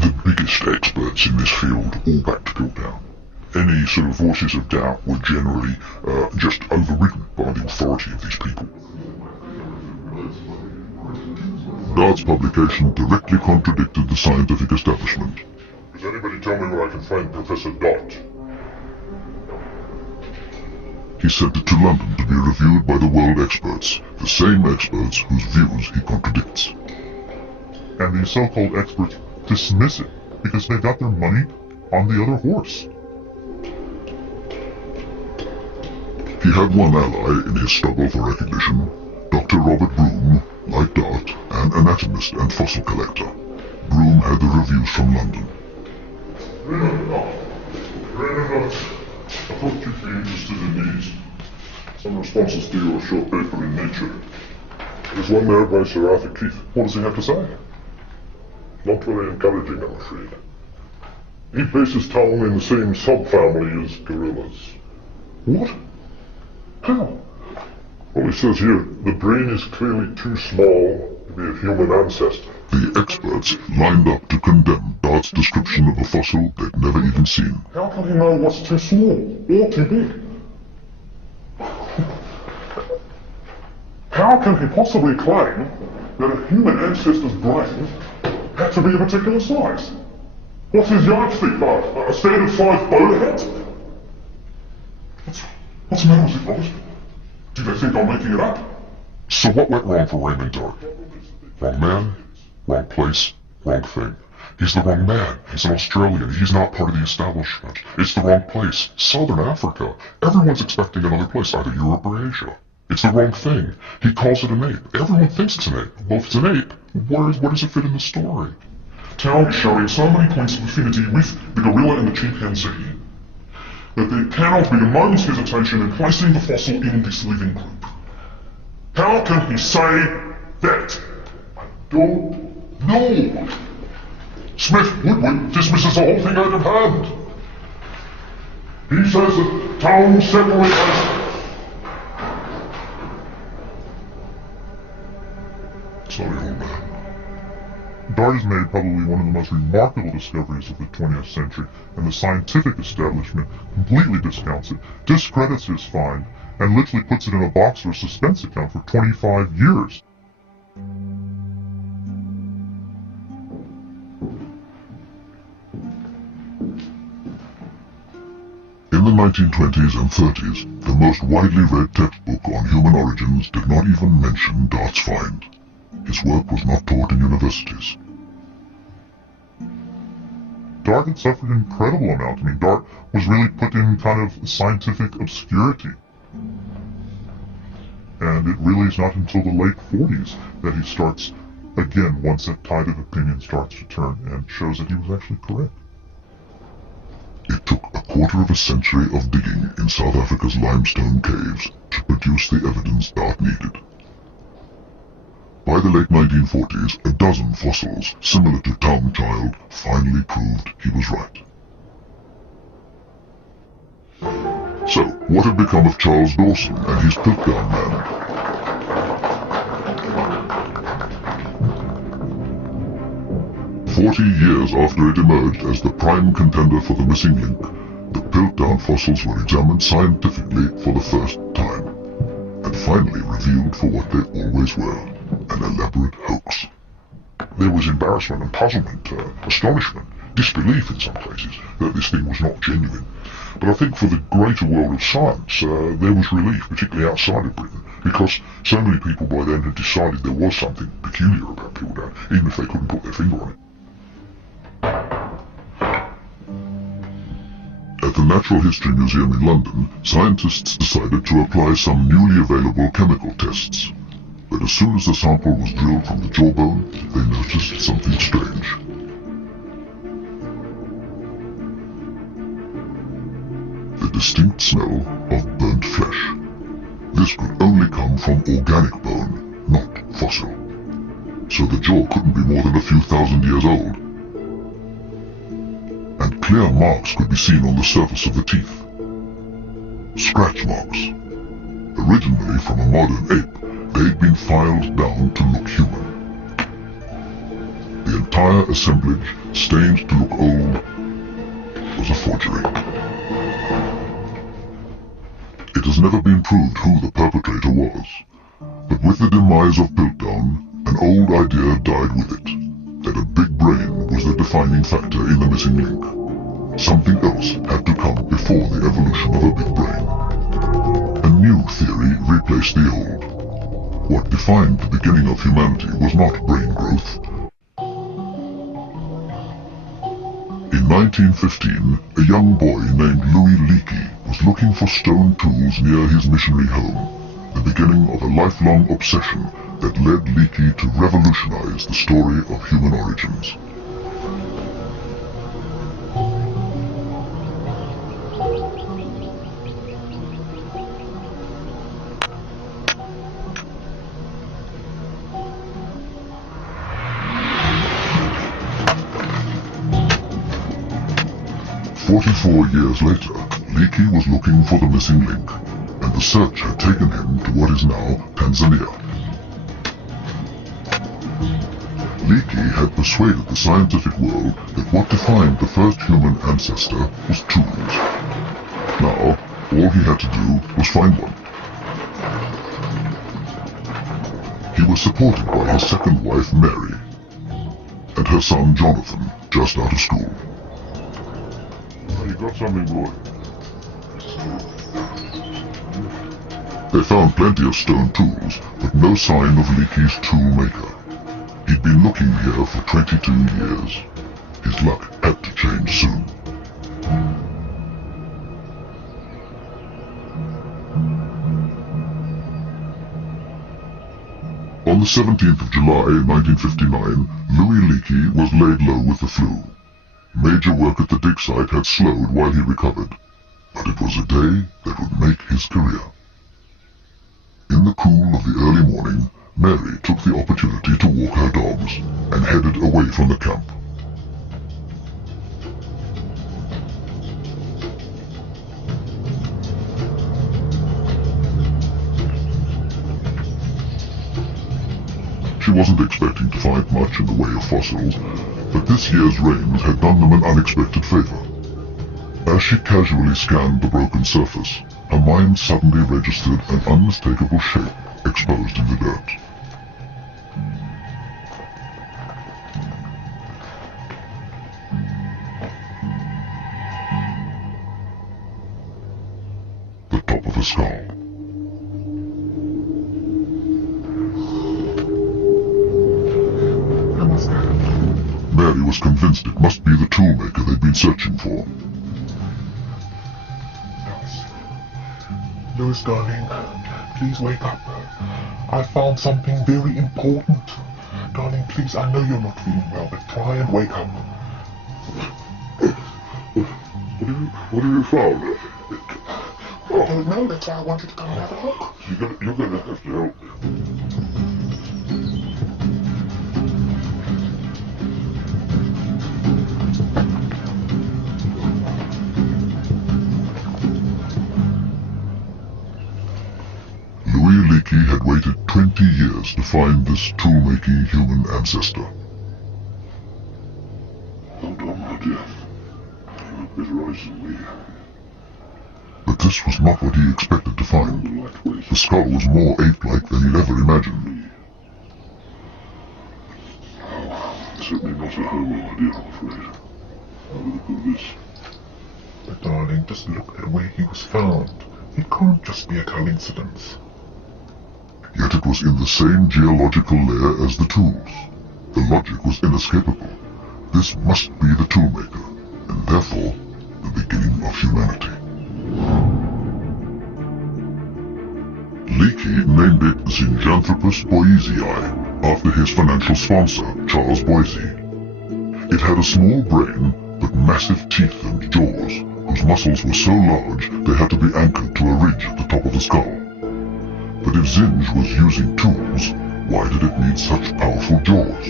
The biggest experts in this field all backed Piltdown. Any sort of voices of doubt were generally just overridden by the authority of these people. Dart's publication directly contradicted the scientific establishment. Does anybody tell me where I can find Professor Dart? He sent it to London to be reviewed by the world experts, the same experts whose views he contradicts. And these so-called experts dismiss it because they got their money on the other horse. He had one ally in his struggle for recognition, Dr. Robert Broom, like Dart, an anatomist and fossil collector. Broom had the reviews from London. I thought you'd be interested in these. Some responses to your short paper in Nature. There's one there by Sir Arthur Keith. What does he have to say? Not very encouraging, I'm afraid. He places Taung in the same subfamily as gorillas. What? How? Well, he says here, the brain is clearly too small to be a human ancestor. The experts lined up to condemn Dart's description of a fossil they'd never even seen. How can he know what's too small or too big? How can he possibly claim that a human ancestor's brain had to be a particular size? What's his yardstick, Bart? A standard size bowler hat? What's the matter with you, Robert? Do they think I'm making it up? So what went wrong for Raymond Dart? Wrong man, wrong place, wrong thing. He's the wrong man. He's an Australian. He's not part of the establishment. It's the wrong place. Southern Africa. Everyone's expecting another place, either Europe or Asia. It's the wrong thing. He calls it an ape. Everyone thinks it's an ape. Well, if it's an ape, where does it fit in the story? Taung is showing so many points of affinity with the gorilla and the chimpanzee that there cannot be a moment's hesitation in placing the fossil in this living group. How can he say that? I don't know. Smith Woodward dismisses the whole thing out of hand. He says that Taung separates. Sorry, old man. Dart has made probably one of the most remarkable discoveries of the 20th century, and the scientific establishment completely discounts it, discredits his find, and literally puts it in a box or a suspense account for 25 years. In the 1920s and 30s, the most widely read textbook on human origins did not even mention Dart's find. His work was not taught in universities. Dart had suffered an incredible amount. I mean, Dart was really put in kind of scientific obscurity. And it really is not until the late 40s that he starts, again, once that tide of opinion starts to turn and shows that he was actually correct. It took a quarter of a century of digging in South Africa's limestone caves to produce the evidence Dart needed. By the late 1940s, a dozen fossils similar to Taung Child finally proved he was right. So, what had become of Charles Dawson and his Piltdown man? "40 years after it emerged as the prime contender for the missing link, the Piltdown fossils were examined scientifically for the first time, and finally revealed for what they always were, an elaborate hoax. There was embarrassment and puzzlement, astonishment, disbelief in some cases, that this thing was not genuine. But I think for the greater world of science, there was relief, particularly outside of Britain, because so many people by then had decided there was something peculiar about Piltdown, even if they couldn't put their finger on it. At the Natural History Museum in London, scientists decided to apply some newly available chemical tests. But as soon as the sample was drilled from the jawbone, they noticed something strange. The distinct smell of burnt flesh. This could only come from organic bone, not fossil. So the jaw couldn't be more than a few thousand years old. And clear marks could be seen on the surface of the teeth. Scratch marks. Originally from a modern ape, they'd been filed down to look human. The entire assemblage, stained to look old, was a forgery. It has never been proved who the perpetrator was, but with the demise of Piltdown, an old idea died with it, that a big brain was the defining factor in the missing link. Something else had to come before the evolution of a big brain. A new theory replaced the old. What defined the beginning of humanity was not brain growth. In 1915, a young boy named Louis Leakey was looking for stone tools near his missionary home, the beginning of a lifelong obsession that led Leakey to revolutionize the story of human origins. "44 years later, Leakey was looking for the missing link, and the search had taken him to what is now Tanzania. Leakey had persuaded the scientific world that what defined the first human ancestor was tools. Now, all he had to do was find one. He was supported by his second wife, Mary, and her son, Jonathan, just out of school. You got something, boy? They found plenty of stone tools, but no sign of Leakey's tool maker. He'd been looking here for 22 years. His luck had to change soon. On the 17th of July, 1959, Louis Leakey was laid low with the flu. Major work at the dig site had slowed while he recovered, but it was a day that would make his career. In the cool of the early morning, Mary took the opportunity to walk her dogs and headed away from the camp. She wasn't expecting to find much in the way of fossils, but this year's rains had done them an unexpected favor. As she casually scanned the broken surface, her mind suddenly registered an unmistakable shape exposed in the dirt. The top of a skull. Mary was convinced it must be the toolmaker they'd been searching for. Louis, darling, please wake up. I found something very important. Darling, please, I know you're not feeling well, but try and wake up. What have you found? I don't know, that's why I wanted to come and have a look. You're gonna have to help. Leakey had waited 20 years to find this tool-making human ancestor. Hold on, my dear. You're better eyes than me. But this was not what he expected to find. The skull was more ape-like than he'd ever imagined. certainly not a Homo idea, I'm afraid. Look at this. But darling, just look at where he was found. It can't just be a coincidence. Yet it was in the same geological layer as the tools. The logic was inescapable. This must be the toolmaker, and therefore the beginning of humanity. Leakey named it Zinjanthropus boisei, after his financial sponsor, Charles Boise. It had a small brain, but massive teeth and jaws, whose muscles were so large they had to be anchored to a ridge at the top of the skull. But if Zinj was using tools, why did it need such powerful jaws?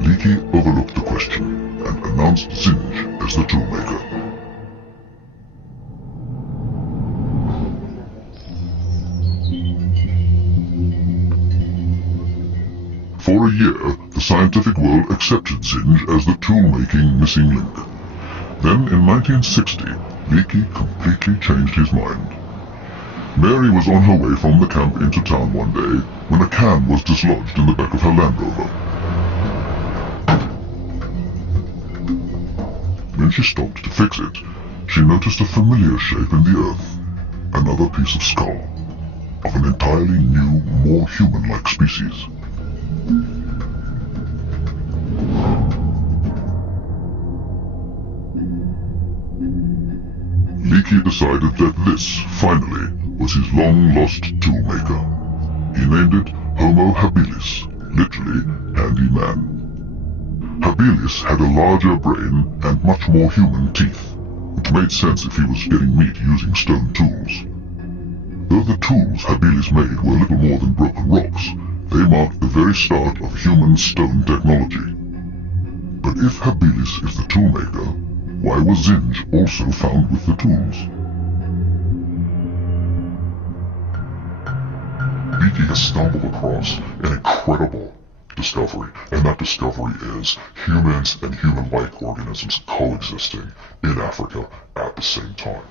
Leakey overlooked the question and announced Zinj as the toolmaker. For a year, the scientific world accepted Zinj as the tool-making missing link. Then, in 1960, Leakey completely changed his mind. Mary was on her way from the camp into town one day when a can was dislodged in the back of her Land Rover. When she stopped to fix it, she noticed a familiar shape in the earth, another piece of skull, of an entirely new, more human-like species. Leakey decided that this, finally, was his long-lost toolmaker. He named it Homo habilis, literally, handy man. Habilis had a larger brain and much more human teeth, which made sense if he was getting meat using stone tools. Though the tools Habilis made were little more than broken rocks, they marked the very start of human stone technology. But if Habilis is the toolmaker, why was Zinj also found with the tools? Bigi has stumbled across an incredible discovery, and that discovery is humans and human-like organisms coexisting in Africa at the same time.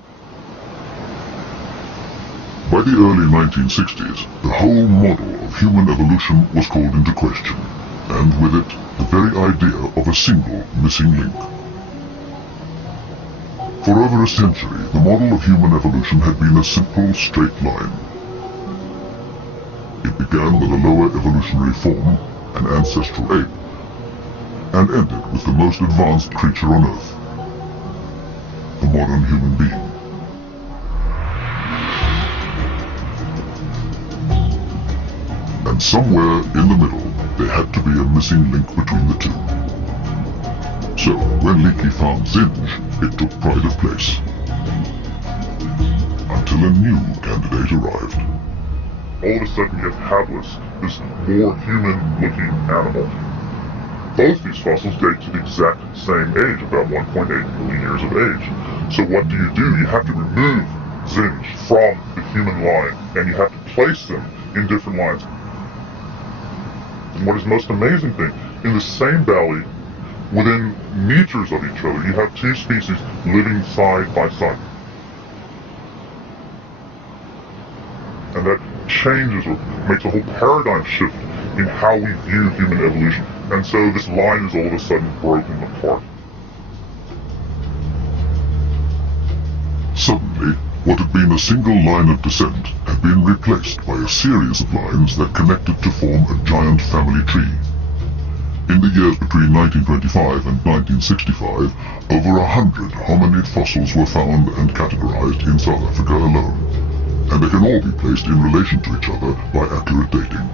By the early 1960s, the whole model of human evolution was called into question, and with it, the very idea of a single missing link. For over a century, the model of human evolution had been a simple, straight line. It began with a lower evolutionary form, an ancestral ape, and ended with the most advanced creature on Earth, the modern human being. And somewhere in the middle, there had to be a missing link between the two. So, when Leakey found Zinj, it took pride of place. Until a new candidate arrived. All of a sudden you have Habilis, this more human-looking animal. Both these fossils date to the exact same age, about 1.8 million years of age. So what do? You have to remove Zinj from the human line, and you have to place them in different lines. And what is the most amazing thing, in the same valley, within meters of each other, you have two species living side by side. And that changes or makes a whole paradigm shift in how we view human evolution. And so this line is all of a sudden broken apart. Suddenly, what had been a single line of descent had been replaced by a series of lines that connected to form a giant family tree. In the years between 1925 and 1965, over 100 hominid fossils were found and categorized in South Africa alone, and they can all be placed in relation to each other by accurate dating.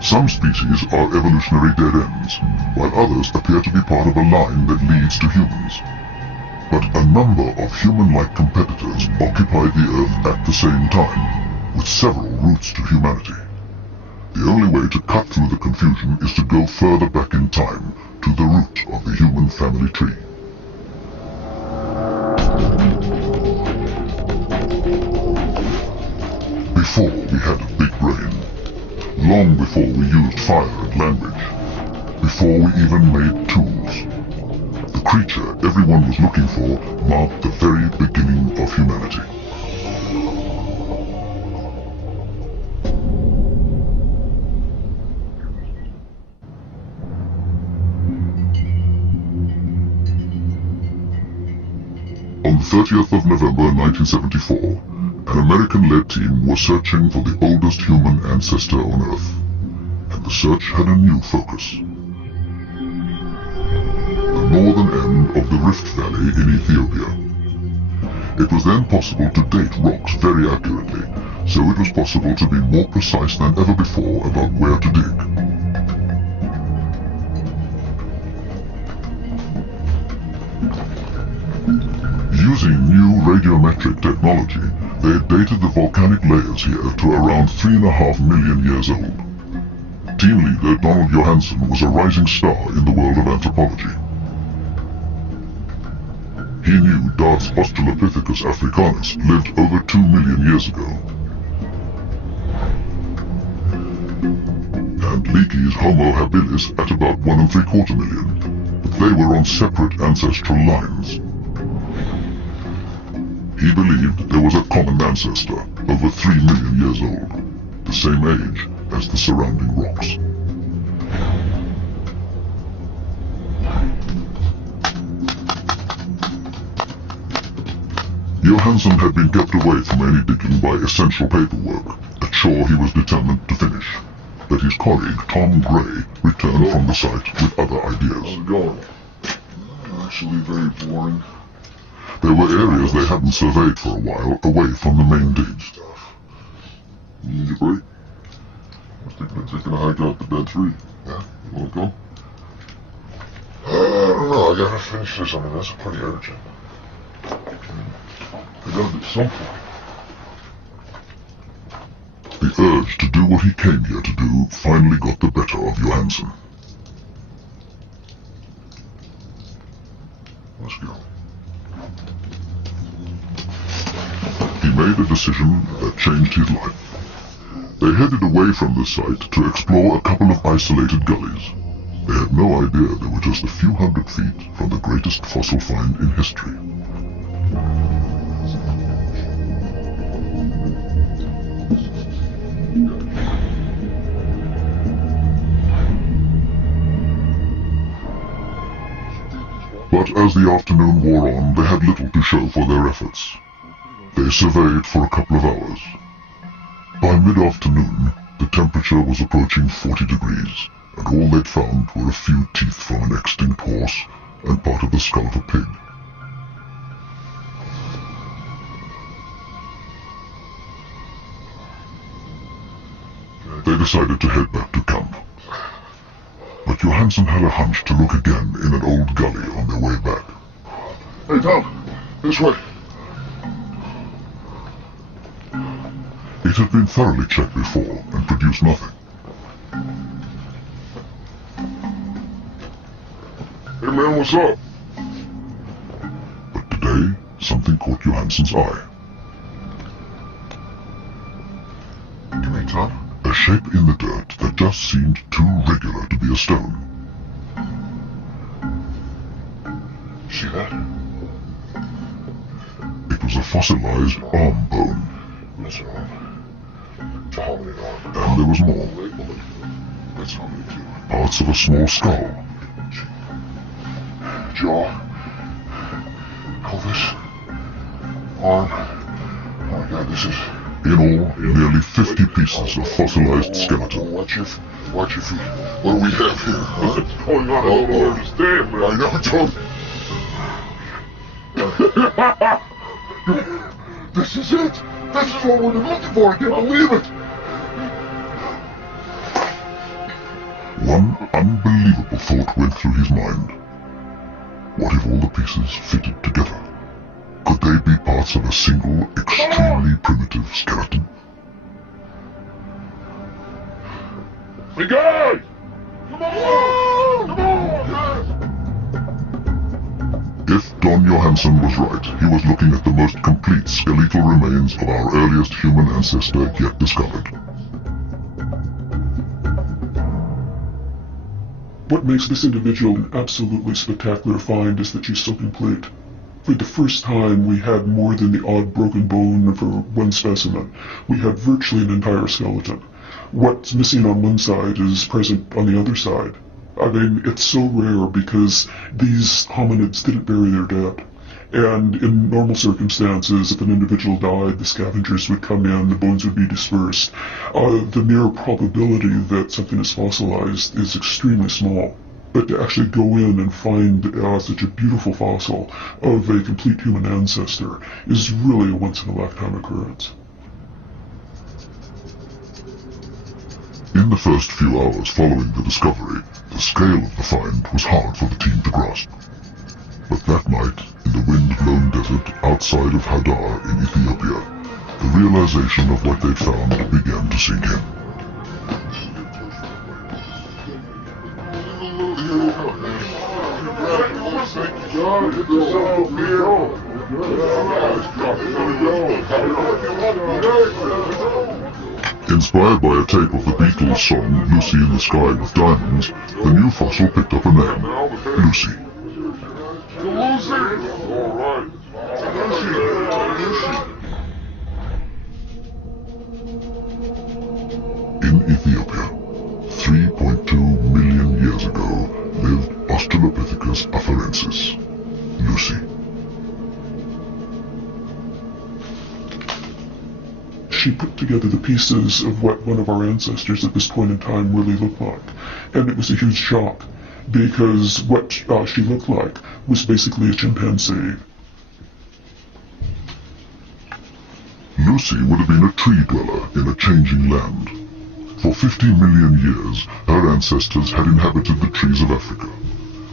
Some species are evolutionary dead ends, while others appear to be part of a line that leads to humans. But a number of human-like competitors occupy the Earth at the same time, with several routes to humanity. The only way to cut through the confusion is to go further back in time, to the root of the human family tree. Before we had a big brain, long before we used fire and language, before we even made tools, the creature everyone was looking for marked the very beginning of humanity. 30th of November 1974, an American-led team was searching for the oldest human ancestor on Earth, and the search had a new focus. The northern end of the Rift Valley in Ethiopia. It was then possible to date rocks very accurately, so it was possible to be more precise than ever before about where to dig. Using new radiometric technology, they had dated the volcanic layers here to around 3.5 million years old. Team leader Donald Johansen was a rising star in the world of anthropology. He knew Darth's Australopithecus africanus lived over 2 million years ago. And Leakey's Homo habilis at about 1.75 million, but they were on separate ancestral lines. He believed there was a common ancestor, over 3 million years old, the same age as the surrounding rocks. Johansen had been kept away from any digging by essential paperwork, a chore he was determined to finish. But his colleague, Tom Gray, returned from the site with other ideas. How's it going? Actually very boring. There were areas they hadn't surveyed for a while, away from the main dig. You need a break? I was thinking of taking a hike out to bed 3. Yeah? You wanna come? I don't know, I gotta finish this. I mean, that's pretty urgent. I gotta do something. The urge to do what he came here to do finally got the better of Johansen. Let's go. He made a decision that changed his life. They headed away from the site to explore a couple of isolated gullies. They had no idea they were just a few hundred feet from the greatest fossil find in history. But as the afternoon wore on, they had little to show for their efforts. They surveyed for a couple of hours. By mid-afternoon, the temperature was approaching 40 degrees, and all they'd found were a few teeth from an extinct horse and part of the skull of a pig. They decided to head back to camp. But Johansen had a hunch to look again in an old gully on their way back. Hey, Tom! This way! It had been thoroughly checked before and produced nothing. Hey, man, what's up? But today, something caught Johansen's eye. You mean, Tom? A shape in the dirt that just seemed too regular to be a stone. See that? It was a fossilized arm bone. That's an arm. It's a hominid arm. And there was more. That's hominid too. Parts of a small skull. Jaw. Pelvis. Arm. Oh my god, this is... In all, nearly 50 pieces of fossilized skeleton. Watch your feet. What do we have here, huh? What's going on? I don't understand, man. I know, Tom. This is it! This is what we've been looking for! I can't believe it! One unbelievable thought went through his mind. What if all the pieces fitted together? Could they be parts of a single, extremely primitive skeleton? Hey, guys! Come on! Come on! If Don Johansen was right, he was looking at the most complete skeletal remains of our earliest human ancestor yet discovered. What makes this individual an absolutely spectacular find is that she's so complete. For the first time, we had more than the odd broken bone for one specimen. We had virtually an entire skeleton. What's missing on one side is present on the other side. I mean, it's so rare because these hominids didn't bury their dead. And in normal circumstances, if an individual died, the scavengers would come in, the bones would be dispersed. The mere probability that something is fossilized is extremely small. But to actually go in and find such a beautiful fossil of a complete human ancestor is really a once-in-a-lifetime occurrence. In the first few hours following the discovery, the scale of the find was hard for the team to grasp. But that night, in the wind-blown desert outside of Hadar in Ethiopia, the realization of what they'd found began to sink in. Inspired by a tape of the Beatles' song Lucy in the Sky with Diamonds, the new fossil picked up a name, Lucy. Lucy! Alright. In Ethiopia, 3.2 million years ago, lived Australopithecus afarensis, Lucy. She put together the pieces of what one of our ancestors at this point in time really looked like. And it was a huge shock, because what she looked like was basically a chimpanzee. Lucy would have been a tree dweller in a changing land. For 50 million years, her ancestors had inhabited the trees of Africa.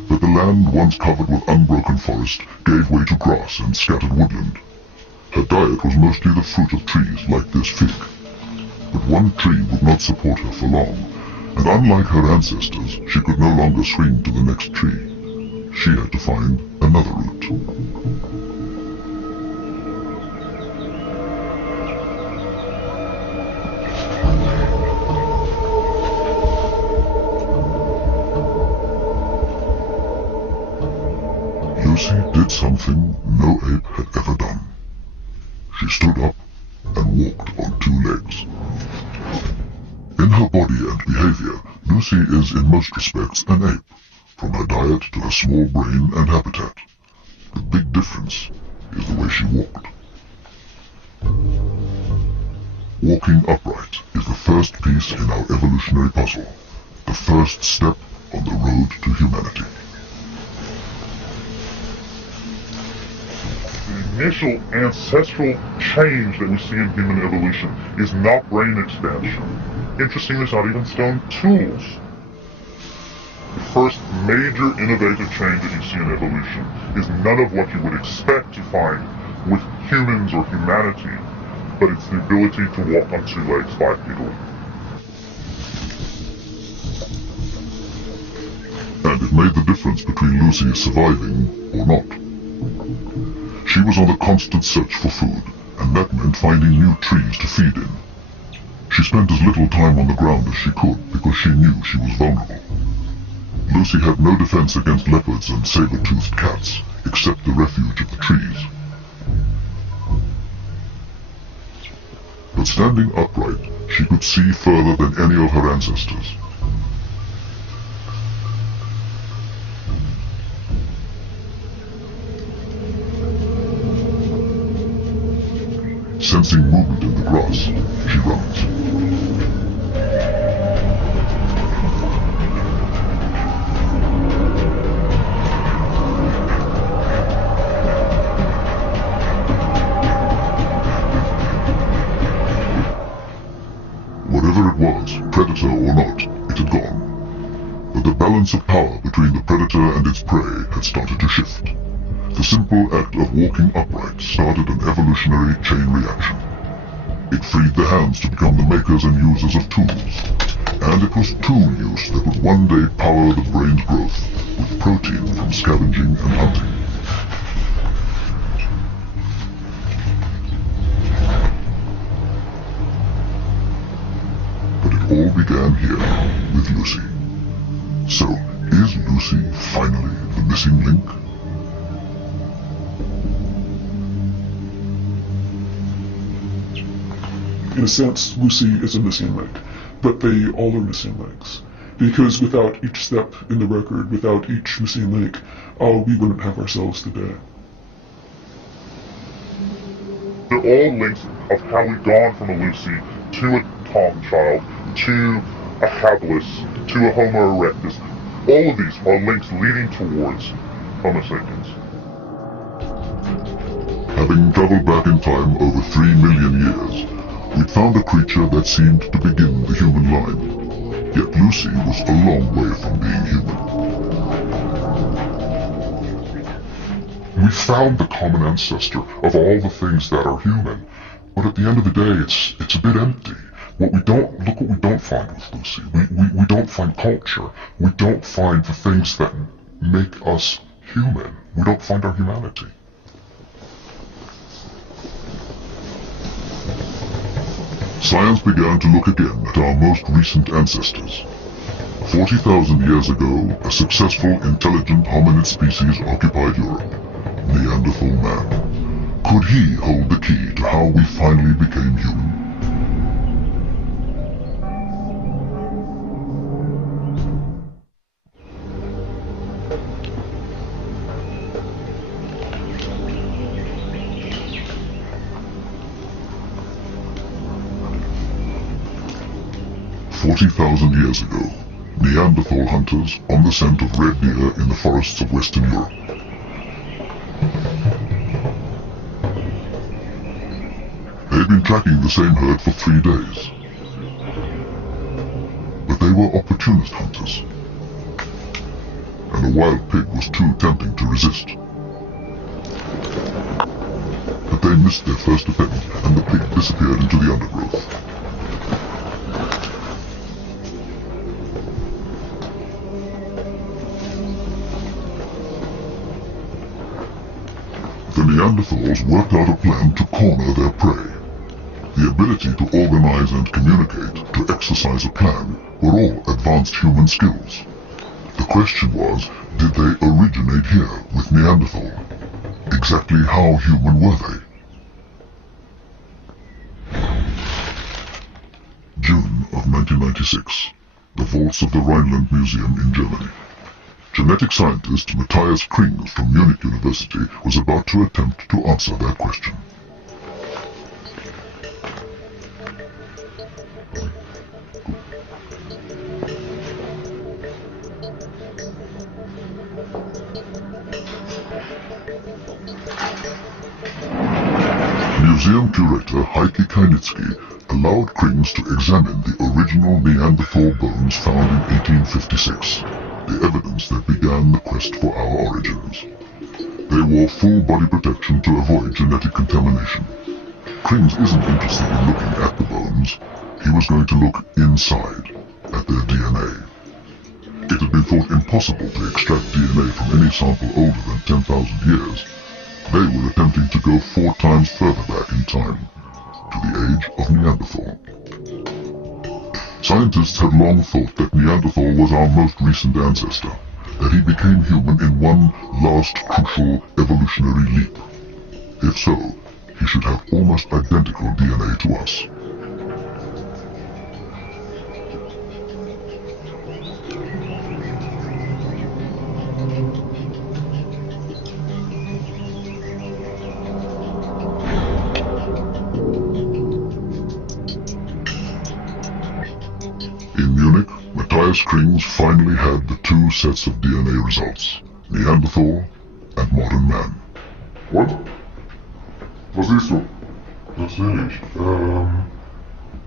But the land once covered with unbroken forest gave way to grass and scattered woodland. Her diet was mostly the fruit of trees like this fig. But one tree would not support her for long, and unlike her ancestors, she could no longer swing to the next tree. She had to find another route. Lucy did something no ape had ever done. She stood up and walked on two legs. In her body and behavior, Lucy is in most respects an ape, from her diet to her small brain and habitat. The big difference is the way she walked. Walking upright is the first piece in our evolutionary puzzle, the first step on the road to humanity. The initial ancestral change that we see in human evolution is not brain expansion. Interestingly, it's not even stone tools. The first major innovative change that you see in evolution is none of what you would expect to find with humans or humanity, but it's the ability to walk on two legs bipedally. And it made the difference between Lucy surviving or not. She was on a constant search for food, and that meant finding new trees to feed in. She spent as little time on the ground as she could because she knew she was vulnerable. Lucy had no defense against leopards and saber-toothed cats, except the refuge of the trees. But standing upright, she could see further than any of her ancestors. Sensing movement in the grass, she runs. Whatever it was, predator or not, it had gone. But the balance of power between the predator and its prey had started to shift. The simple act of walking upright started an evolutionary chain reaction. It freed the hands to become the makers and users of tools, and it was tool use that would one day power the brain's growth with protein from scavenging and hunting. But it all began here with Lucy. So, is Lucy finally the missing link? In a sense, Lucy is a missing link, but they all are missing links. Because without each step in the record, without each missing link, we wouldn't have ourselves today. They're all links of how we've gone from a Lucy to a Tom child, to a hapless, to a Homo erectus. All of these are links leading towards Homo sapiens. Having traveled back in time over 3 million years, we'd found a creature that seemed to begin the human line. Yet Lucy was a long way from being human. We found the common ancestor of all the things that are human, but at the end of the day, it's a bit empty. Look what we don't find with Lucy. We don't find culture. We don't find the things that make us human. We don't find our humanity. Science began to look again at our most recent ancestors. 40,000 years ago, a successful, intelligent hominid species occupied Europe, Neanderthal man. Could he hold the key to how we finally became human? "40,000 years ago, Neanderthal hunters on the scent of red deer in the forests of Western Europe. They'd been tracking the same herd for 3 days. But they were opportunist hunters, and a wild pig was too tempting to resist. But they missed their first attempt, and the pig disappeared into the undergrowth. The Neanderthals worked out a plan to corner their prey. The ability to organize and communicate, to exercise a plan, were all advanced human skills. The question was, did they originate here with Neanderthal? Exactly how human were they? June of 1996. The vaults of the Rhineland Museum in Germany. Genetic scientist Matthias Krings from Munich University was about to attempt to answer that question. Museum curator Heike Kainitsky allowed Krings to examine the original Neanderthal bones found in 1856. The evidence that began the quest for our origins. They wore full body protection to avoid genetic contamination. Krings isn't interested in looking at the bones. He was going to look inside, at their DNA. It had been thought impossible to extract DNA from any sample older than 10,000 years. They were attempting to go 4 times further back in time, to the age of Neanderthal. Scientists had long thought that Neanderthal was our most recent ancestor, that he became human in one last crucial evolutionary leap. If so, he should have almost identical DNA to us. In Munich, Matthias Krings finally had the 2 sets of DNA results, Neanderthal and modern man. What? Was siehst du? Das sehe ich.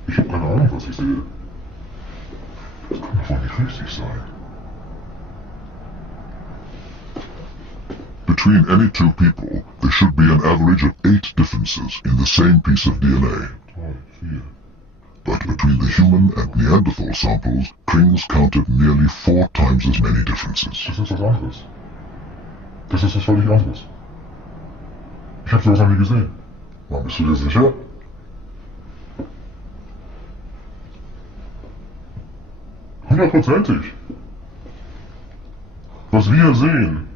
Ich habe keine Ahnung, was ich sehe. Das kann doch wohl nicht richtig sein. Between any 2 people, there should be an average of 8 differences in the same piece of DNA. 3, 4. But between the human and Neanderthal samples, Krings counted nearly 4 times as many differences. Das ist was anderes. Das ist was völlig anderes. Ich habe sowas noch nie gesehen. Warum bist du dir sicher? Hundertprozentig. Was wir sehen,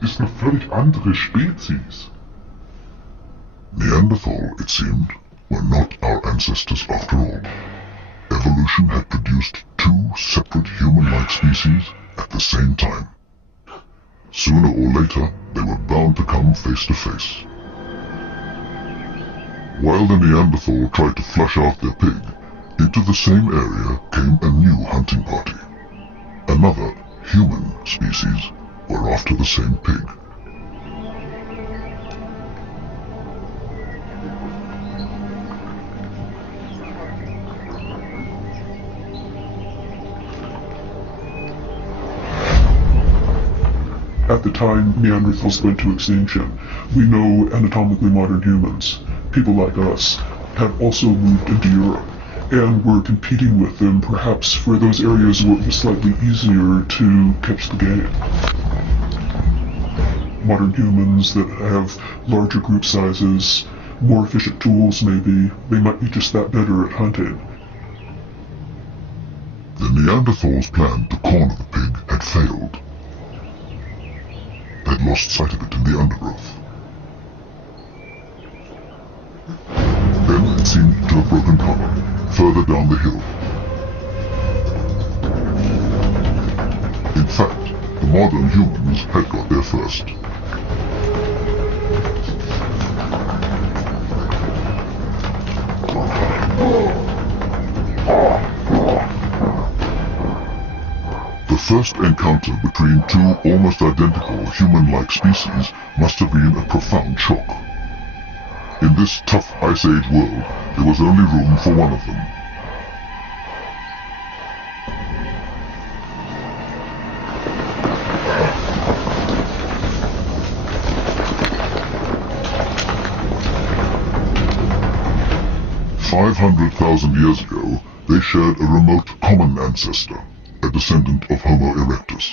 ist eine völlig andere Spezies. Neanderthal, it seemed, were not our ancestors after all. Evolution had produced 2 separate human-like species at the same time. Sooner or later, they were bound to come face to face. While the Neanderthal tried to flush out their pig, into the same area came a new hunting party. Another human species were after the same pig. At the time Neanderthals went to extinction, we know anatomically modern humans, people like us, had also moved into Europe, and were competing with them perhaps for those areas where it was slightly easier to catch the game. Modern humans that have larger group sizes, more efficient tools maybe, they might be just that better at hunting. The Neanderthals' plan to corner the pig had failed. They'd lost sight of it in the undergrowth. Then it seemed to have broken cover, further down the hill. In fact, the modern humans had got there first. The first encounter between two almost identical human-like species must have been a profound shock. In this tough Ice Age world, there was only room for one of them. "500,000 years ago, they shared a remote common ancestor, a descendant of Homo erectus.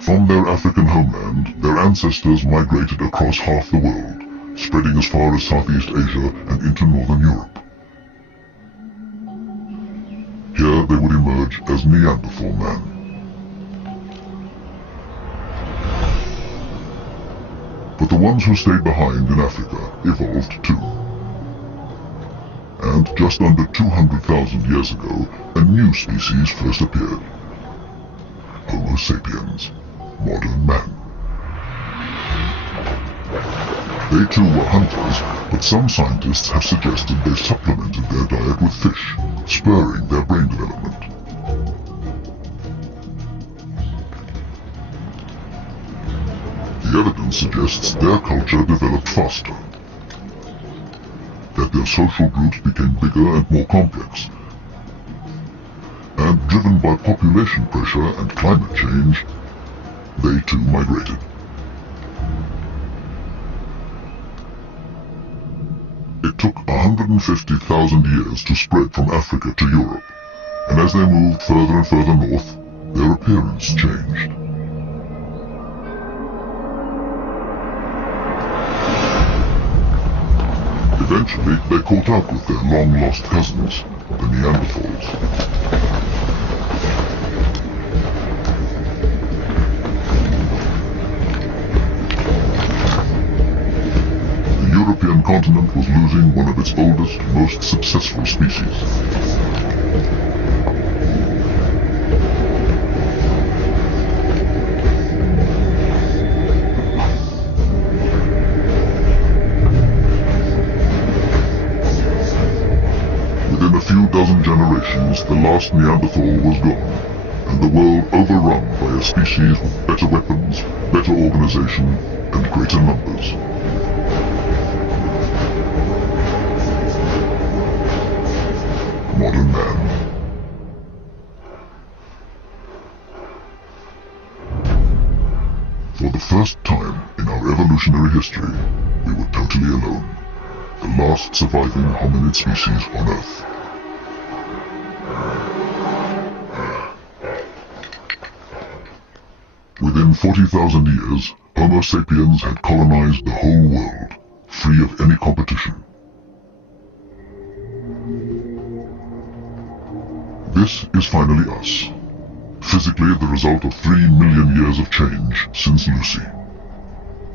From their African homeland, their ancestors migrated across half the world, spreading as far as Southeast Asia and into Northern Europe. Here they would emerge as Neanderthal man. But the ones who stayed behind in Africa evolved too. And just under 200,000 years ago, a new species first appeared. Homo sapiens, modern man. They too were hunters, but some scientists have suggested they supplemented their diet with fish, spurring their brain development. The evidence suggests their culture developed faster, that their social groups became bigger and more complex, and driven by population pressure and climate change, they too migrated. It took 150,000 years to spread from Africa to Europe, and as they moved further and further north, their appearance changed. Eventually, they caught up with their long-lost cousins, the Neanderthals. The European continent was losing one of its oldest, most successful species. Within a few dozen generations, the last Neanderthal was gone, and the world overrun by a species with better weapons, better organization, and greater numbers. Modern man. For the first time in our evolutionary history, we were totally alone. The last surviving hominid species on Earth. Within 40,000 years, Homo sapiens had colonized the whole world, free of any competition. This is finally us, physically the result of 3 million years of change since Lucy.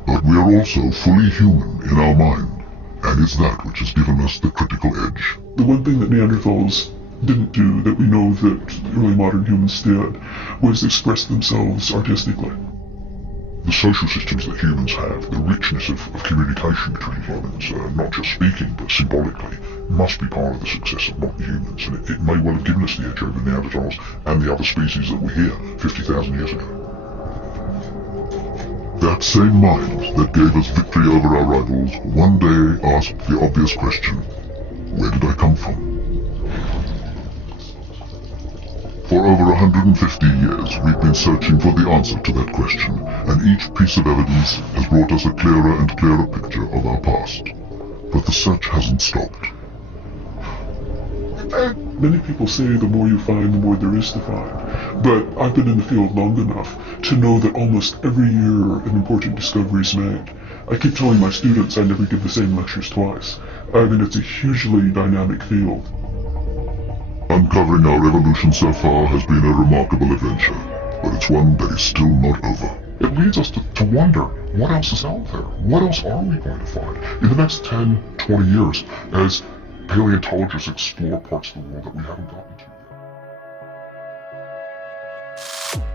But we are also fully human in our mind, and it's that which has given us the critical edge. The one thing that Neanderthals didn't do that we know that early modern humans did was express themselves artistically. The social systems that humans have, the richness of communication between humans, not just speaking but symbolically, must be part of the success of modern humans, and it may well have given us the edge over Neanderthals and the other species that were here 50,000 years ago. That same mind that gave us victory over our rivals one day asked the obvious question, where did I come from? For over 150 years, we've been searching for the answer to that question, and each piece of evidence has brought us a clearer and clearer picture of our past. But the search hasn't stopped. Many people say the more you find, the more there is to find. But I've been in the field long enough to know that almost every year an important discovery is made. I keep telling my students I never give the same lectures twice. I mean, it's a hugely dynamic field. Uncovering our evolution so far has been a remarkable adventure, but it's one that is still not over. It leads us to wonder, what else is out there? What else are we going to find in the next 10, 20 years as paleontologists explore parts of the world that we haven't gotten to yet?